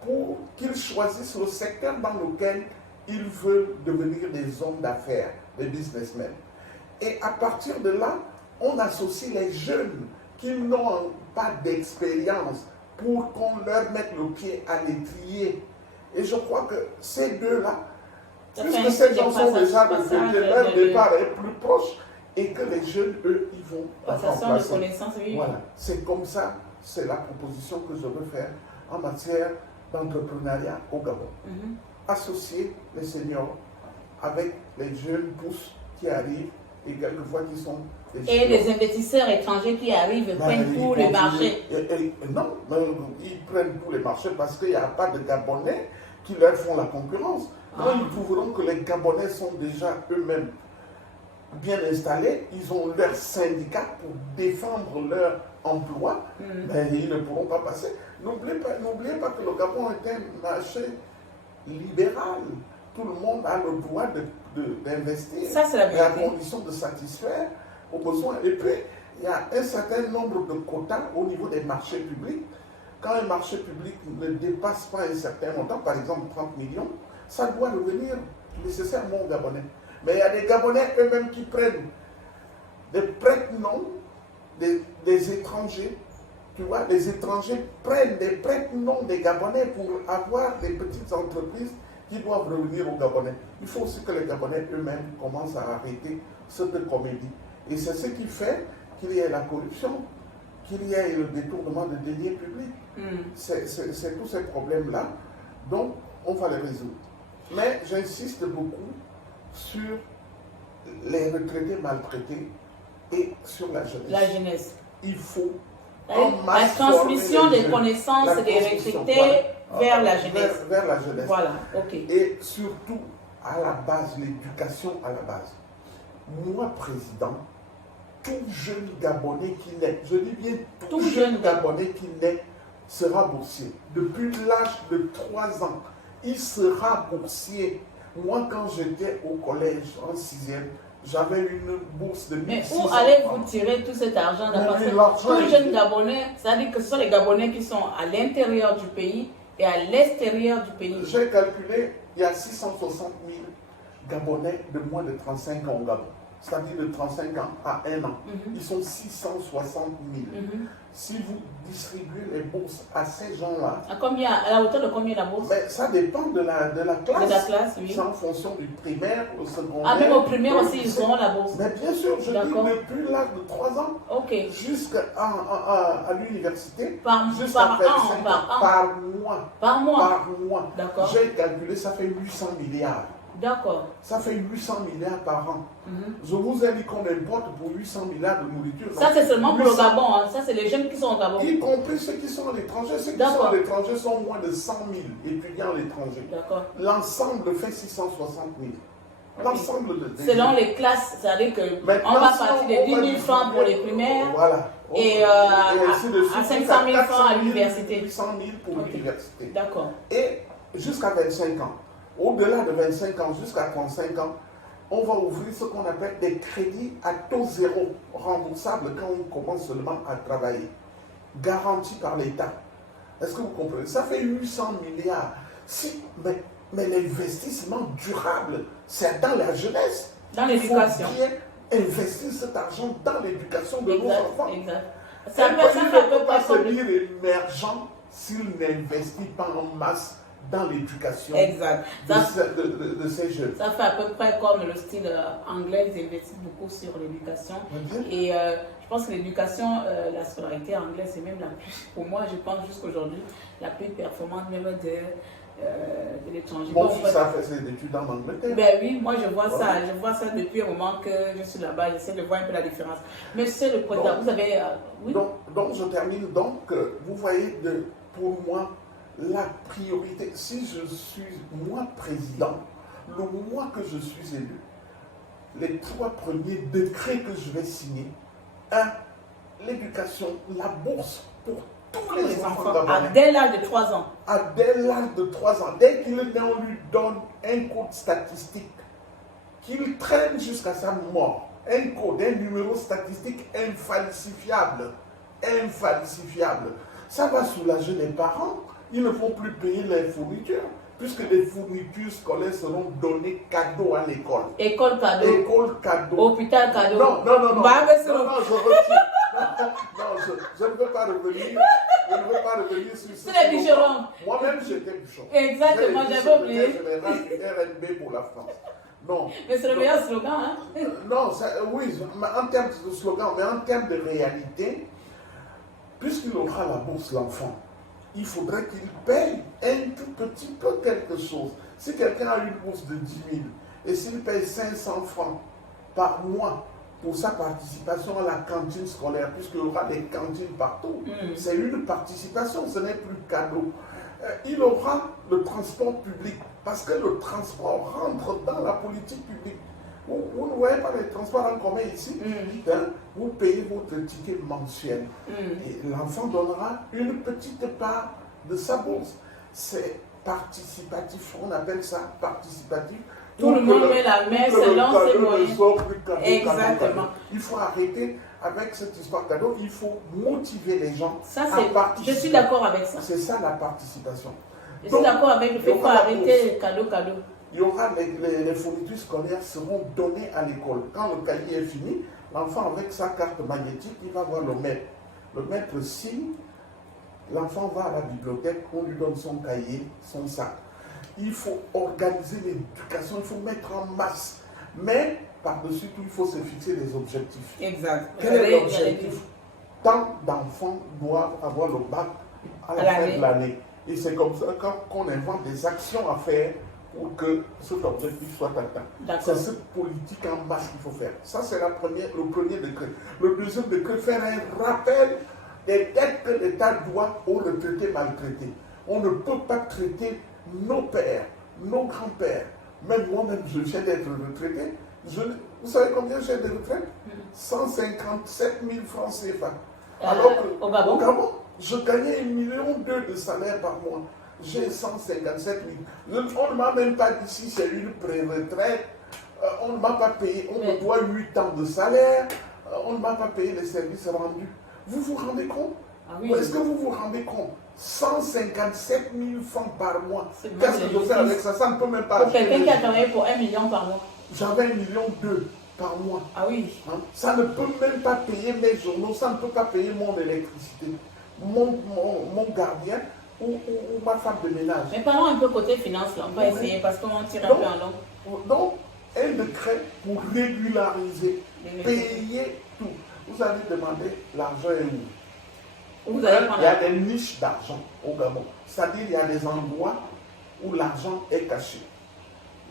pour qu'ils choisissent le secteur dans lequel ils veulent devenir des hommes d'affaires, des businessmen. Et à partir de là, on associe les jeunes qui n'ont pas d'expérience pour qu'on leur mette le pied à l'étrier. Et je crois que ces deux-là, puisque ces gens sont déjà retraités, leur départ est plus proche et que les jeunes, eux, ils vont remplacer. De connaissances, oui. Voilà, c'est comme ça, c'est la proposition que je veux faire en matière d'entrepreneuriat au Gabon. Associer les seniors avec les jeunes pousses qui arrivent et quelquefois qui sont et les investisseurs étrangers qui arrivent prennent tous les marchés. Non, mais ils prennent tous les marchés parce qu'il n'y a pas de Gabonais qui leur font la concurrence. Quand ils trouveront que les Gabonais sont déjà eux-mêmes bien installés, ils ont leur syndicat pour défendre leur emploi, mais ils ne pourront pas passer. N'oubliez pas que le Gabon est un marché libéral. Tout le monde a le droit d'investir. Ça, c'est la vérité. À condition de satisfaire aux besoins. Et puis, il y a un certain nombre de quotas au niveau des marchés publics. Quand un marché public ne dépasse pas un certain montant, par exemple 30 millions, ça doit revenir nécessairement aux Gabonais. Mais il y a des Gabonais eux-mêmes qui prennent des prête-noms des étrangers. Tu vois, les étrangers prennent des prête-noms des Gabonais pour avoir des petites entreprises qui doivent revenir aux Gabonais. Il faut aussi que les Gabonais eux-mêmes commencent à arrêter cette comédie. Et c'est ce qui fait qu'il y ait la corruption, qu'il y ait le détournement de deniers publics. C'est tous ces problèmes-là. Donc, on va les résoudre. Mais j'insiste beaucoup sur les retraités maltraités et sur la jeunesse. La jeunesse. Il faut la transmission des connaissances des retraités vers la jeunesse. Vers la jeunesse. Voilà, ok. Et surtout, à la base, l'éducation à la base. Moi, président, tout jeune Gabonais qui naît, je dis bien tout jeune Gabonais qui naît, sera boursier. Depuis l'âge de 3 ans, il sera boursier. Moi, quand j'étais au collège, en 6e, j'avais une bourse de 1600 Mais où allez-vous tirer tout cet argent? Parce que tous les jeunes Gabonais, c'est-à-dire que ce sont les Gabonais qui sont à l'intérieur du pays Et à l'extérieur du pays. J'ai calculé, il y a 660 000 Gabonais de moins de 35 ans au Gabon. C'est-à-dire de 35 ans à 1 an. Ils sont 660 000. Si vous distribuez les bourses à ces gens-là... À la hauteur de combien la bourse? Mais ça dépend de la classe. De la classe, oui. C'est en fonction du primaire, au secondaire. Ah, même au primaire aussi, ils auront la bourse. Mais bien sûr, je dis depuis l'âge de 3 ans jusqu'à l'université. Par mois. Par mois. Par mois. D'accord. J'ai calculé, ça fait 800 milliards. D'accord. Ça fait 800 milliards par an. Je vous ai dit qu'on importe pour 800 milliards de nourriture. Ça, c'est seulement pour le Gabon. Hein. Ça, c'est les jeunes qui sont au Gabon. Y compris ceux qui sont à l'étranger. Ceux qui sont à l'étranger sont moins de 100 000 étudiants à l'étranger. D'accord. L'ensemble fait 660 000. L'ensemble de... Selon les classes, c'est-à-dire qu'on va partir de 10 000 francs pour les primaires. Voilà. Et à 500 000 francs à l'université. 800 000 pour l'université. D'accord. Et jusqu'à 25 ans. Au-delà de 25 ans, jusqu'à 35 ans, on va ouvrir ce qu'on appelle des crédits à taux zéro, remboursables quand on commence seulement à travailler, garantis par l'État. Est-ce que vous comprenez? Ça fait 800 milliards. Mais l'investissement durable, c'est dans la jeunesse. Dans l'éducation. Il faut bien investir cet argent dans l'éducation de nos enfants. Exact. Ça ne peut pas se dire émergent s'il n'investit pas en masse dans l'éducation de ces jeunes. Ça fait à peu près comme le style anglais, ils investissent beaucoup sur l'éducation. Et je pense que l'éducation, la scolarité anglaise, c'est même la plus, pour moi, je pense jusqu'aujourd'hui, la plus performante même de l'étranger. Mon fils a fait ses études en Angleterre. Ben oui, moi je vois ça depuis un moment que je suis là-bas, j'essaie de voir un peu la différence. Mais c'est le président, vous avez... oui? Donc je termine, vous voyez, pour moi, la priorité, si je suis moi président, le mois que je suis élu, les 3 premiers décrets que je vais signer, 1, l'éducation, la bourse pour tous les enfants gabonais. Dès l'âge de 3 ans. Dès l'âge de 3 ans. Dès qu'il est né, on lui donne un code statistique qu'il traîne jusqu'à sa mort. Un code, un numéro statistique infalsifiable. Infalsifiable. Ça va soulager les parents. Ils ne vont plus payer les fournitures, puisque les fournitures scolaires seront données cadeau à l'école. École cadeau. École cadeau. Hôpital cadeau. Non, je retire. Je ne veux pas revenir. Je ne veux pas revenir sur ce. C'est les bûcherons. Moi-même, j'étais bûcheron. Exactement, j'avais oublié. RNB pour la France. Non. Mais c'est le meilleur slogan, hein? Non, oui, en termes de slogan, mais en termes de réalité, puisqu'il aura la bourse l'enfant, il faudrait qu'il paye un tout petit peu quelque chose. Si quelqu'un a une bourse de 10 000 et s'il paye 500 francs par mois pour sa participation à la cantine scolaire, puisqu'il y aura des cantines partout, c'est une participation, ce n'est plus cadeau. Il aura le transport public, parce que le transport rentre dans la politique publique. Vous ne voyez pas les transports en commun ici. Vous payez votre ticket mensuel. Et l'enfant donnera une petite part de sa bourse. C'est participatif. On appelle ça participatif. Tout le monde met la main selon ses moyens. Exactement. Il faut arrêter avec cette histoire cadeau. Il faut motiver les gens à participer. Je suis d'accord avec ça. C'est ça la participation. Je suis d'accord avec le fait qu'il faut arrêter cadeau. Il y aura les fournitures scolaires seront données à l'école. Quand le cahier est fini, l'enfant avec sa carte magnétique, il va voir le maître. Le maître signe, l'enfant va à la bibliothèque, on lui donne son cahier, son sac. Il faut organiser l'éducation, il faut mettre en masse. Mais par-dessus tout, il faut se fixer des objectifs. Exact. Quel est l'objectif? Tant d'enfants doivent avoir le bac à la fin de l'année. Et c'est comme ça qu'on invente des actions à faire pour que cet objectif soit atteint. C'est cette politique en masse qu'il faut faire. Ça, c'est le premier décret. Le deuxième décret, faire un rappel des dettes que l'État doit aux retraités maltraités. On ne peut pas traiter nos pères, nos grands-pères. Même moi-même, je viens d'être retraité. Vous savez combien j'ai de retraite? 157 000 francs CFA. Alors que, au Gabon, je gagnais 1,2 million de salaire par mois. J'ai 157 000. On ne m'a même pas dit si c'est une pré-retraite. On ne m'a pas payé. On me doit 8 ans de salaire. On ne m'a pas payé les services rendus. Vous vous rendez compte? Ah oui. Est-ce que vous vous rendez compte? 157 000 francs par mois. C'est Qu'est-ce que je fais avec ça? Ça ne peut même pas pour acheter quelqu'un qui a travaillé pour 1 million par mois. J'avais 1,2 million par mois. Ah oui. Hein? Ça ne peut même pas payer mes journaux, ça ne peut pas payer mon électricité, mon gardien ou ma femme de ménage. Mais parlons un peu côté finance, là. On va essayer parce qu'on tire un peu en long. Donc, un décret pour régulariser, payer tout. Vous allez demander l'argent est où? Vous allez Il y a des niches d'argent au Gabon. C'est-à-dire il y a des endroits où l'argent est caché.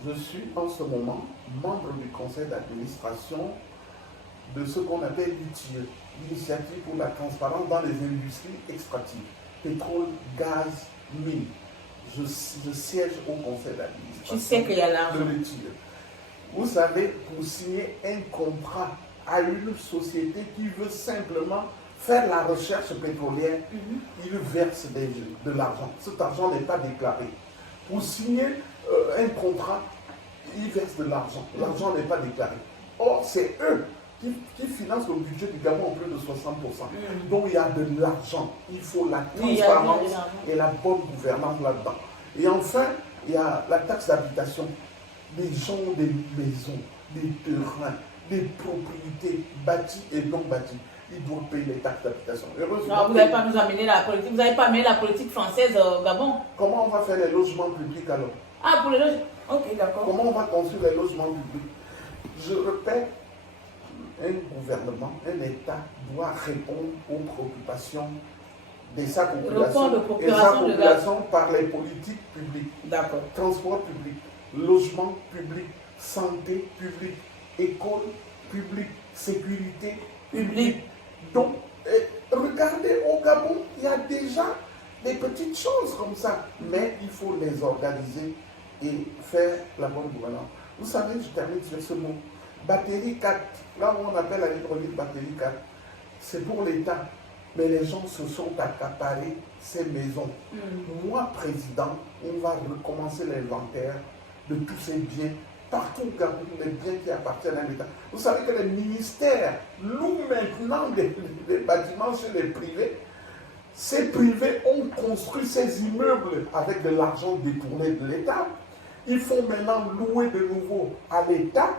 Je suis en ce moment membre du conseil d'administration de ce qu'on appelle l'ITIE, l'Initiative pour la transparence dans les industries extractives, pétrole, gaz, mine. Je siège au conseil d'administration. Tu sais qu'il y a l'argent. De l'ITIE. Vous savez, pour signer un contrat à une société qui veut simplement faire la recherche pétrolière, il verse de l'argent. Cet argent n'est pas déclaré. Pour signer un contrat, il verse de l'argent. L'argent n'est pas déclaré. Or, c'est eux qui financent le budget du Gabon en plus de 60%. Donc, il y a de l'argent. Il faut la transparence et la bonne gouvernance là-dedans. Et enfin, il y a la taxe d'habitation. Les gens ont des maisons, des terrains, des propriétés bâties et non bâties. Ils doivent payer les taxes d'habitation. Non, vous n'avez pas nous amener la politique. Vous n'avez pas amené la politique française au Gabon. Comment on va faire les logements publics alors? Ah, pour les logements. Ok, d'accord. Comment on va construire les logements publics? Je répète, un gouvernement, un État doit répondre aux préoccupations de sa population, et sa population par les politiques publiques. D'accord. Transport public, logement public, santé publique, école publique, sécurité publique. Donc, regardez au Gabon, il y a déjà des petites choses comme ça, mais il faut les organiser et faire la bonne gouvernance. Vous savez, je termine sur ce mot. Batterie 4, là où on appelle à l'hydraulique batterie 4, c'est pour l'État. Mais les gens se sont accaparés ces maisons. Moi, président, on va recommencer l'inventaire de tous ces biens, partout au Gabon, les biens qui appartiennent à l'État. Vous savez que les ministères louent maintenant des bâtiments chez les privés. Ces privés ont construit ces immeubles avec de l'argent détourné de l'État. Ils font maintenant louer de nouveau à l'État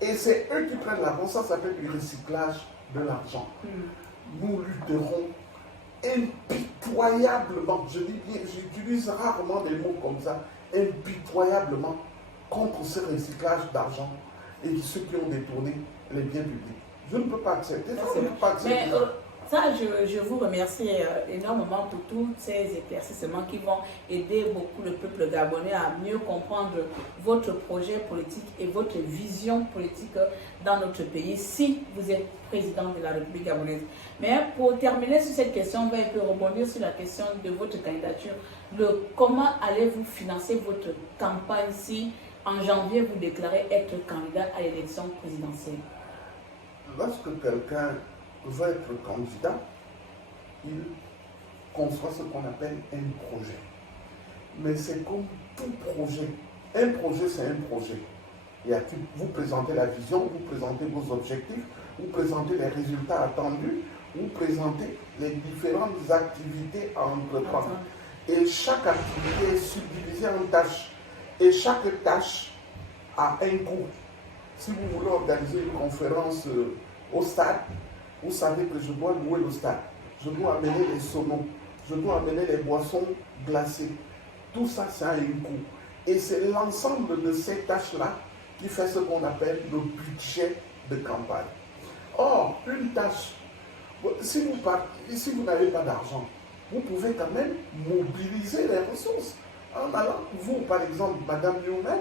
et c'est eux qui prennent l'argent. Ça s'appelle du recyclage de l'argent. Nous lutterons impitoyablement, je dis bien, j'utilise rarement des mots comme ça, impitoyablement contre ce recyclage d'argent et ceux qui ont détourné les biens publics. Je ne peux pas accepter ça. Je ne peux pas accepter mais, ça. Ça, je vous remercie énormément pour tous ces éclaircissements qui vont aider beaucoup le peuple gabonais à mieux comprendre votre projet politique et votre vision politique dans notre pays si vous êtes président de la République gabonaise. Mais pour terminer sur cette question, on va un peu rebondir sur la question de votre candidature. Comment allez-vous financer votre campagne si en janvier vous déclarez être candidat à l'élection présidentielle? Lorsque quelqu'un veut être candidat, il conçoit ce qu'on appelle un projet. Mais c'est comme tout projet. Un projet, c'est un projet. Vous présentez la vision, vous présentez vos objectifs, vous présentez les résultats attendus, vous présentez les différentes activités à entreprendre. Et chaque activité est subdivisée en tâches. Et chaque tâche a un coût. Si vous voulez organiser une conférence au stade, vous savez que je dois louer le stade, je dois amener les sonos, je dois amener les boissons glacées. Tout ça, ça a un coût. Et c'est l'ensemble de ces tâches-là qui fait ce qu'on appelle le budget de campagne. Or, une tâche, si vous n'avez pas d'argent, vous pouvez quand même mobiliser les ressources. En allant, vous, par exemple, Madame Newman,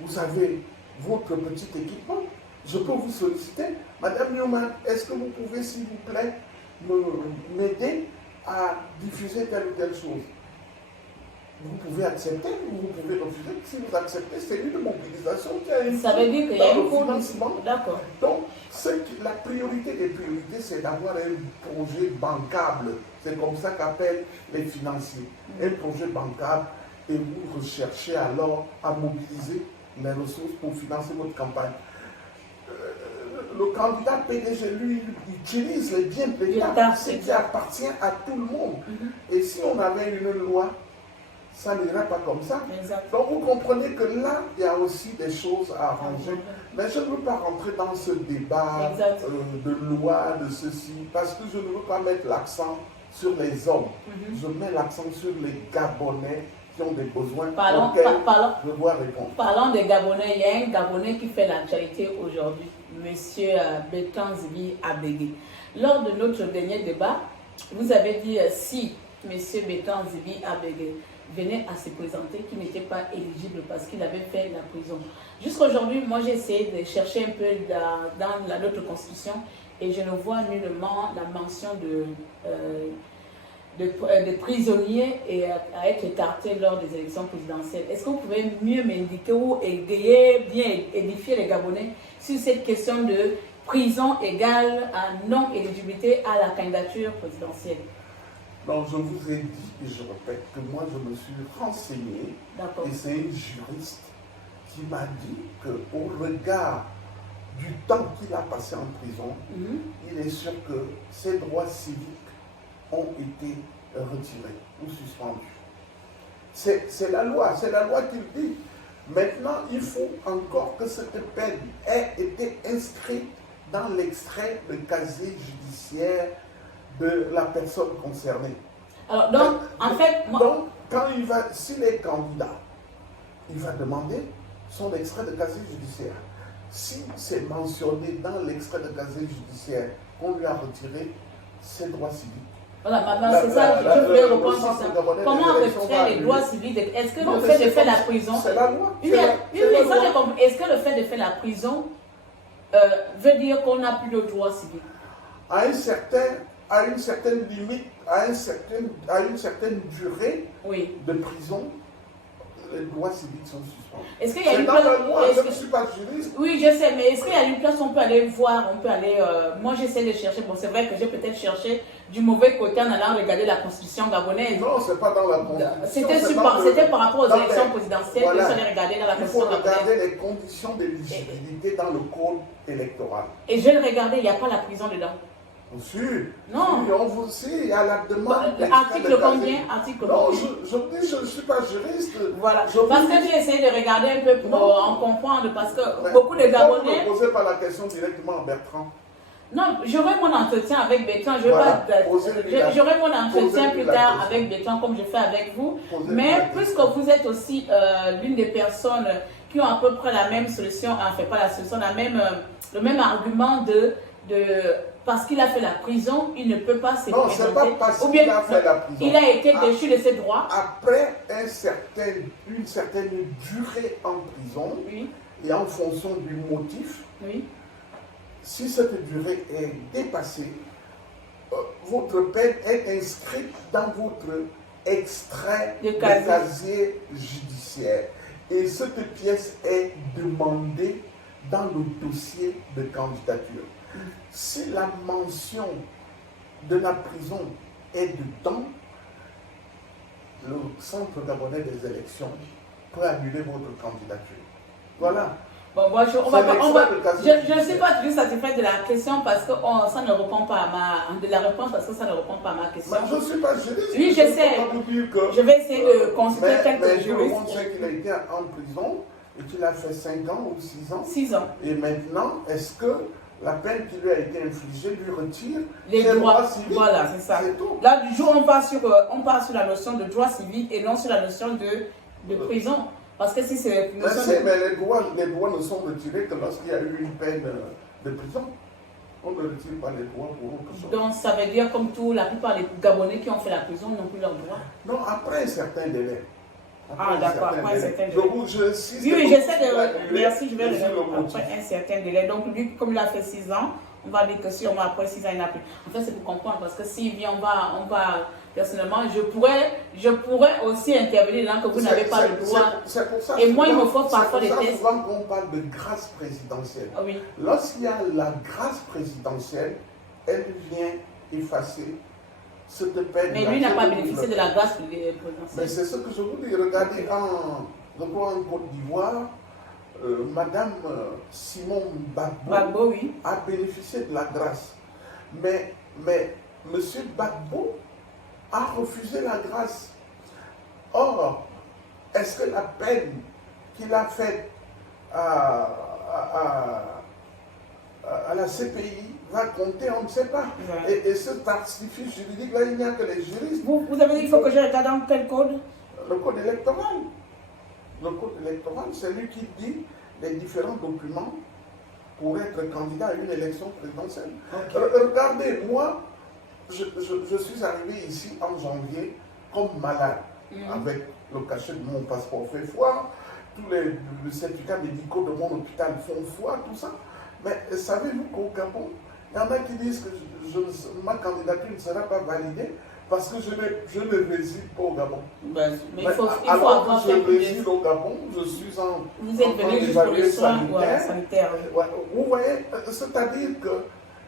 vous avez votre petit équipement. Je peux vous solliciter. Madame Newman, est-ce que vous pouvez, s'il vous plaît, m'aider à diffuser telle ou telle chose? Vous pouvez accepter ou vous pouvez refuser. Si vous acceptez, c'est une mobilisation qui a une Ça veut dire qu'il y a un financement. D'accord. Donc, la priorité des priorités, c'est d'avoir un projet bancable. C'est comme ça qu'appellent les financiers. Un projet bancable, et vous recherchez alors à mobiliser les ressources pour financer votre campagne. le candidat PDG, lui, il utilise les biens de l'État, ce qui appartient à tout le monde. Et si on avait une loi, ça n'irait pas comme ça. Exact. Donc vous comprenez que là, il y a aussi des choses à arranger. Mais je ne veux pas rentrer dans ce débat de loi, de ceci, parce que je ne veux pas mettre l'accent sur les hommes. Je mets l'accent sur les Gabonais qui ont des besoins auxquels je dois répondre. Parlons des Gabonais. Il y a un Gabonais qui fait l'actualité aujourd'hui, M. Bertrand Zibi Abégué. Lors de notre dernier débat, vous avez dit si M. Bertrand Zibi Abégué venait à se présenter, qu'il n'était pas éligible parce qu'il avait fait la prison. Jusqu'aujourd'hui, moi j'ai essayé de chercher un peu dans notre constitution et je ne vois nullement la mention de prisonniers et à être écartés lors des élections présidentielles. Est-ce que vous pouvez mieux m'indiquer ou égayer, bien édifier les Gabonais sur cette question de prison égale à non-éligibilité à la candidature présidentielle? Donc, je vous ai dit, et je répète, que moi, je me suis renseigné, et c'est une juriste qui m'a dit qu'au regard du temps qu'il a passé en prison, il est sûr que ses droits civiques ont été retirés ou suspendus. C'est la loi qui le dit. Maintenant, il faut encore que cette peine ait été inscrite dans l'extrait de casier judiciaire de la personne concernée. Alors, donc, en fait, donc, quand s'il est candidat, il va demander son extrait de casier judiciaire. Si c'est mentionné dans l'extrait de casier judiciaire qu'on lui a retiré ses droits civiques. Voilà, maintenant c'est ça, je voulais répondre sur ça. Comment retirer les droits civiques? Est-ce que le fait de faire la prison... C'est la loi. Est-ce que le fait de faire la prison veut dire qu'on n'a plus de droits civiques? À une certaine limite, à une certaine durée de prison, les droits civiques sont suspendus. Est-ce qu'il y a une place? Je ne suis pas juriste. Oui, je sais, mais est-ce qu'il y a une place où on peut aller voir, on peut aller... moi, j'essaie de chercher. Bon, c'est vrai que j'ai peut-être cherché du mauvais côté en allant regarder la constitution gabonaise. Non, ce n'est pas dans la constitution. C'était par rapport aux élections présidentielles que j'allais regarder dans la constitution gabonaise. Il faut regarder les conditions d'éligibilité dans le code électoral. Et je vais le regarder, il n'y a pas la prison dedans. Si, non. On vous dit, il y a la demande. Article combien? Non, je dis, je ne suis pas juriste. Voilà. Parce que j'ai essayé de regarder un peu pour en comprendre, parce que beaucoup de Gabonais... Ne posez pas la question directement à Bertrand. Non, j'aurai mon entretien avec Bertrand. J'aurai mon entretien plus tard avec Bertrand, comme je fais avec vous. Mais puisque vous êtes aussi l'une des personnes qui ont à peu près la même solution, enfin pas la solution, le même argument parce qu'il a fait la prison, il ne peut pas se présenter. Non, ce n'est pas parce qu'il a fait la prison. Il a été déchu de ses droits. Après une certaine durée en prison, et en fonction du motif, si cette durée est dépassée, votre peine est inscrite dans votre extrait de casier judiciaire. Et cette pièce est demandée dans le dossier de candidature. Si la mention de la prison est dedans, le Centre gabonais des élections peut annuler votre candidature. Voilà. Bon, moi, je ne suis pas toujours satisfaite de la question parce que ça ne répond pas à de la réponse parce que ça ne répond pas à ma question. Mais je ne suis pas juriste. Oui, je sais. Je vais essayer de consulter quelques juristes. Tout le monde sait qu'il a été en prison et qu'il a fait 5 ans ou 6 ans. 6 ans. Et maintenant, est-ce que la peine qui lui a été infligée lui retire les droits civiques? Voilà, c'est ça. Là, du jour, on part sur la notion de droit civique et non sur la notion de prison. Parce que si c'est... Mais les droits ne sont retirés que lorsqu'il y a eu une peine de prison. On ne retire pas les droits pour autre chose. Donc ça veut dire comme tout, la plupart des Gabonais qui ont fait la prison n'ont plus leurs droits. Non, après un certain délai. D'accord, après un certain délai. Oui, j'essaie de... Merci, je vais le après un certain délai. Donc lui, comme il a fait 6 ans, on va dire que sûrement après 6 ans, il n'a plus. En fait, c'est pour comprendre, parce que s'il vient, on va personnellement, je pourrais aussi intervenir là que vous n'avez pas le droit. C'est pour ça. Et moi, il me faut parfois des tests. Souvent qu'on parle de grâce présidentielle. Oui. Lorsqu'il y a la grâce présidentielle, elle vient effacer cette peine. Mais lui n'a pas bénéficié de la grâce présidentielle. Mais c'est ce que je vous dis. Regardez en Côte d'Ivoire, Madame Simon Gbagbo Gbagbo, oui. a bénéficié de la grâce. Mais M. Gbagbo a refusé la grâce. Or, est-ce que la peine qu'il a faite à la CPI va compter? On ne sait pas. Ouais. Et cet artifice juridique, là, il n'y a que les juristes. Vous avez dit qu'il faut que je regarde dans quel code? Le code électoral. Le code électoral, c'est lui qui dit les différents documents pour être candidat à une élection présidentielle. Okay. Regardez, moi, je suis arrivé ici en janvier comme malade, avec le cachet de mon passeport fait foi, tous les certificats médicaux de mon hôpital font foi, tout ça. Mais savez-vous qu'au Gabon, il y en a qui disent que ma candidature ne sera pas validée parce que je ne réside pas au Gabon. Ben, mais il faut alors que je réside au Gabon, je suis en Vous êtes venu juste pour les soins sanitaires. Ouais, vous voyez, c'est-à-dire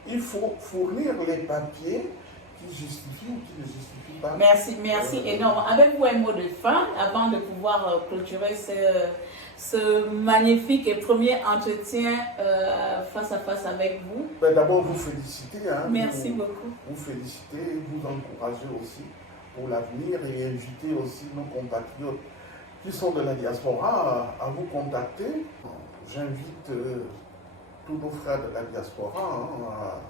qu'il faut fournir les papiers qui justifient ou qui ne justifient pas. Merci énormément. Avez-vous un mot de fin avant de pouvoir clôturer ce magnifique et premier entretien face à face avec vous? D'abord, vous féliciter. Merci beaucoup. Vous féliciter, vous encourager aussi pour l'avenir et inviter aussi nos compatriotes qui sont de la diaspora à vous contacter. J'invite tous nos frères de la diaspora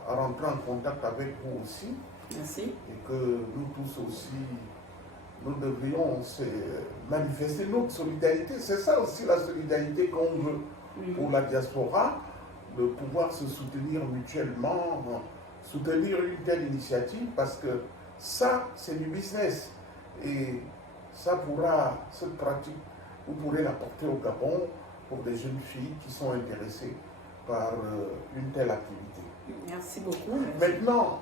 à rentrer en contact avec vous aussi. Merci. Et que nous tous aussi, nous devrions manifester notre solidarité. C'est ça aussi la solidarité qu'on veut pour la diaspora, de pouvoir se soutenir mutuellement, soutenir une telle initiative, parce que ça, c'est du business. Et ça pourra, cette pratique, vous pourrez la porter au Gabon pour des jeunes filles qui sont intéressées par une telle activité. Merci beaucoup. Maintenant,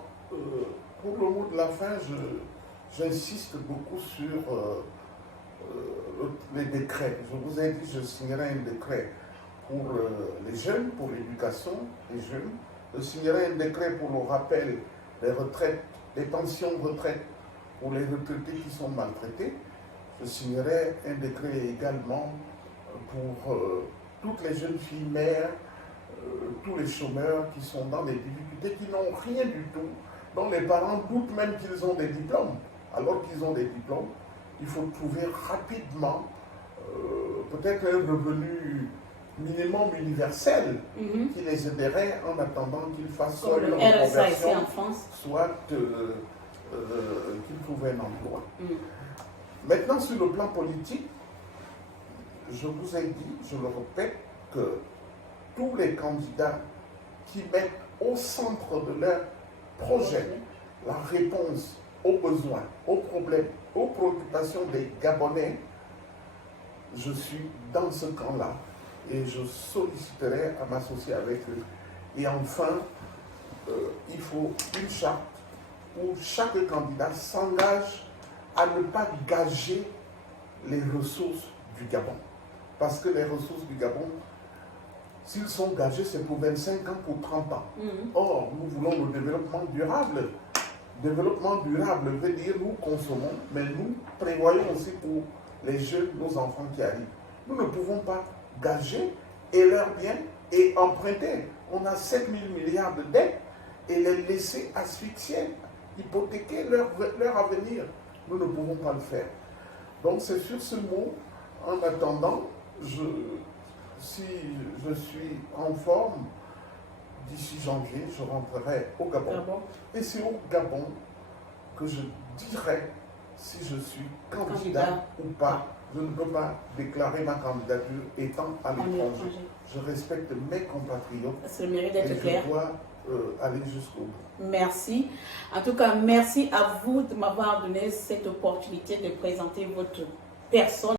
pour le mot de la fin, j'insiste beaucoup sur les décrets. Je vous ai dit, je signerai un décret pour les jeunes, pour l'éducation des jeunes. Je signerai un décret pour le rappel des retraites, des pensions retraite pour les retraités qui sont maltraités. Je signerai un décret également pour toutes les jeunes filles mères, tous les chômeurs qui sont dans des difficultés, qui n'ont rien du tout, dont les parents doutent même qu'ils ont des diplômes. Alors qu'ils ont des diplômes, il faut trouver rapidement peut-être un revenu minimum universel qui les aiderait en attendant qu'ils fassent soit leur conversion, soit qu'ils trouvent un emploi. Maintenant, sur le plan politique, je vous ai dit, je le répète, que tous les candidats qui mettent au centre de leur projet la réponse aux besoins, aux problèmes, aux préoccupations des Gabonais, je suis dans ce camp-là et je solliciterai à m'associer avec eux. Et enfin, il faut une charte où chaque candidat s'engage à ne pas gager les ressources du Gabon. Parce que les ressources du Gabon, s'ils sont gagés, c'est pour 25 ans, pour 30 ans. Or, nous voulons le développement durable. Développement durable veut dire nous consommons, mais nous prévoyons aussi pour les jeunes, nos enfants qui arrivent. Nous ne pouvons pas gager et leurs biens et emprunter. On a 7 000 milliards de dettes et les laisser asphyxier, hypothéquer leur avenir. Nous ne pouvons pas le faire. Donc c'est sur ce mot, en attendant, si je suis en forme, d'ici janvier, je rentrerai au Gabon. Et c'est au Gabon que je dirai si je suis candidat ou pas. Je ne peux pas déclarer ma candidature étant à l'étranger. Je respecte mes compatriotes. C'est le mérite d'être clair. Je dois aller jusqu'au bout. Merci. En tout cas, merci à vous de m'avoir donné cette opportunité de présenter votre personne.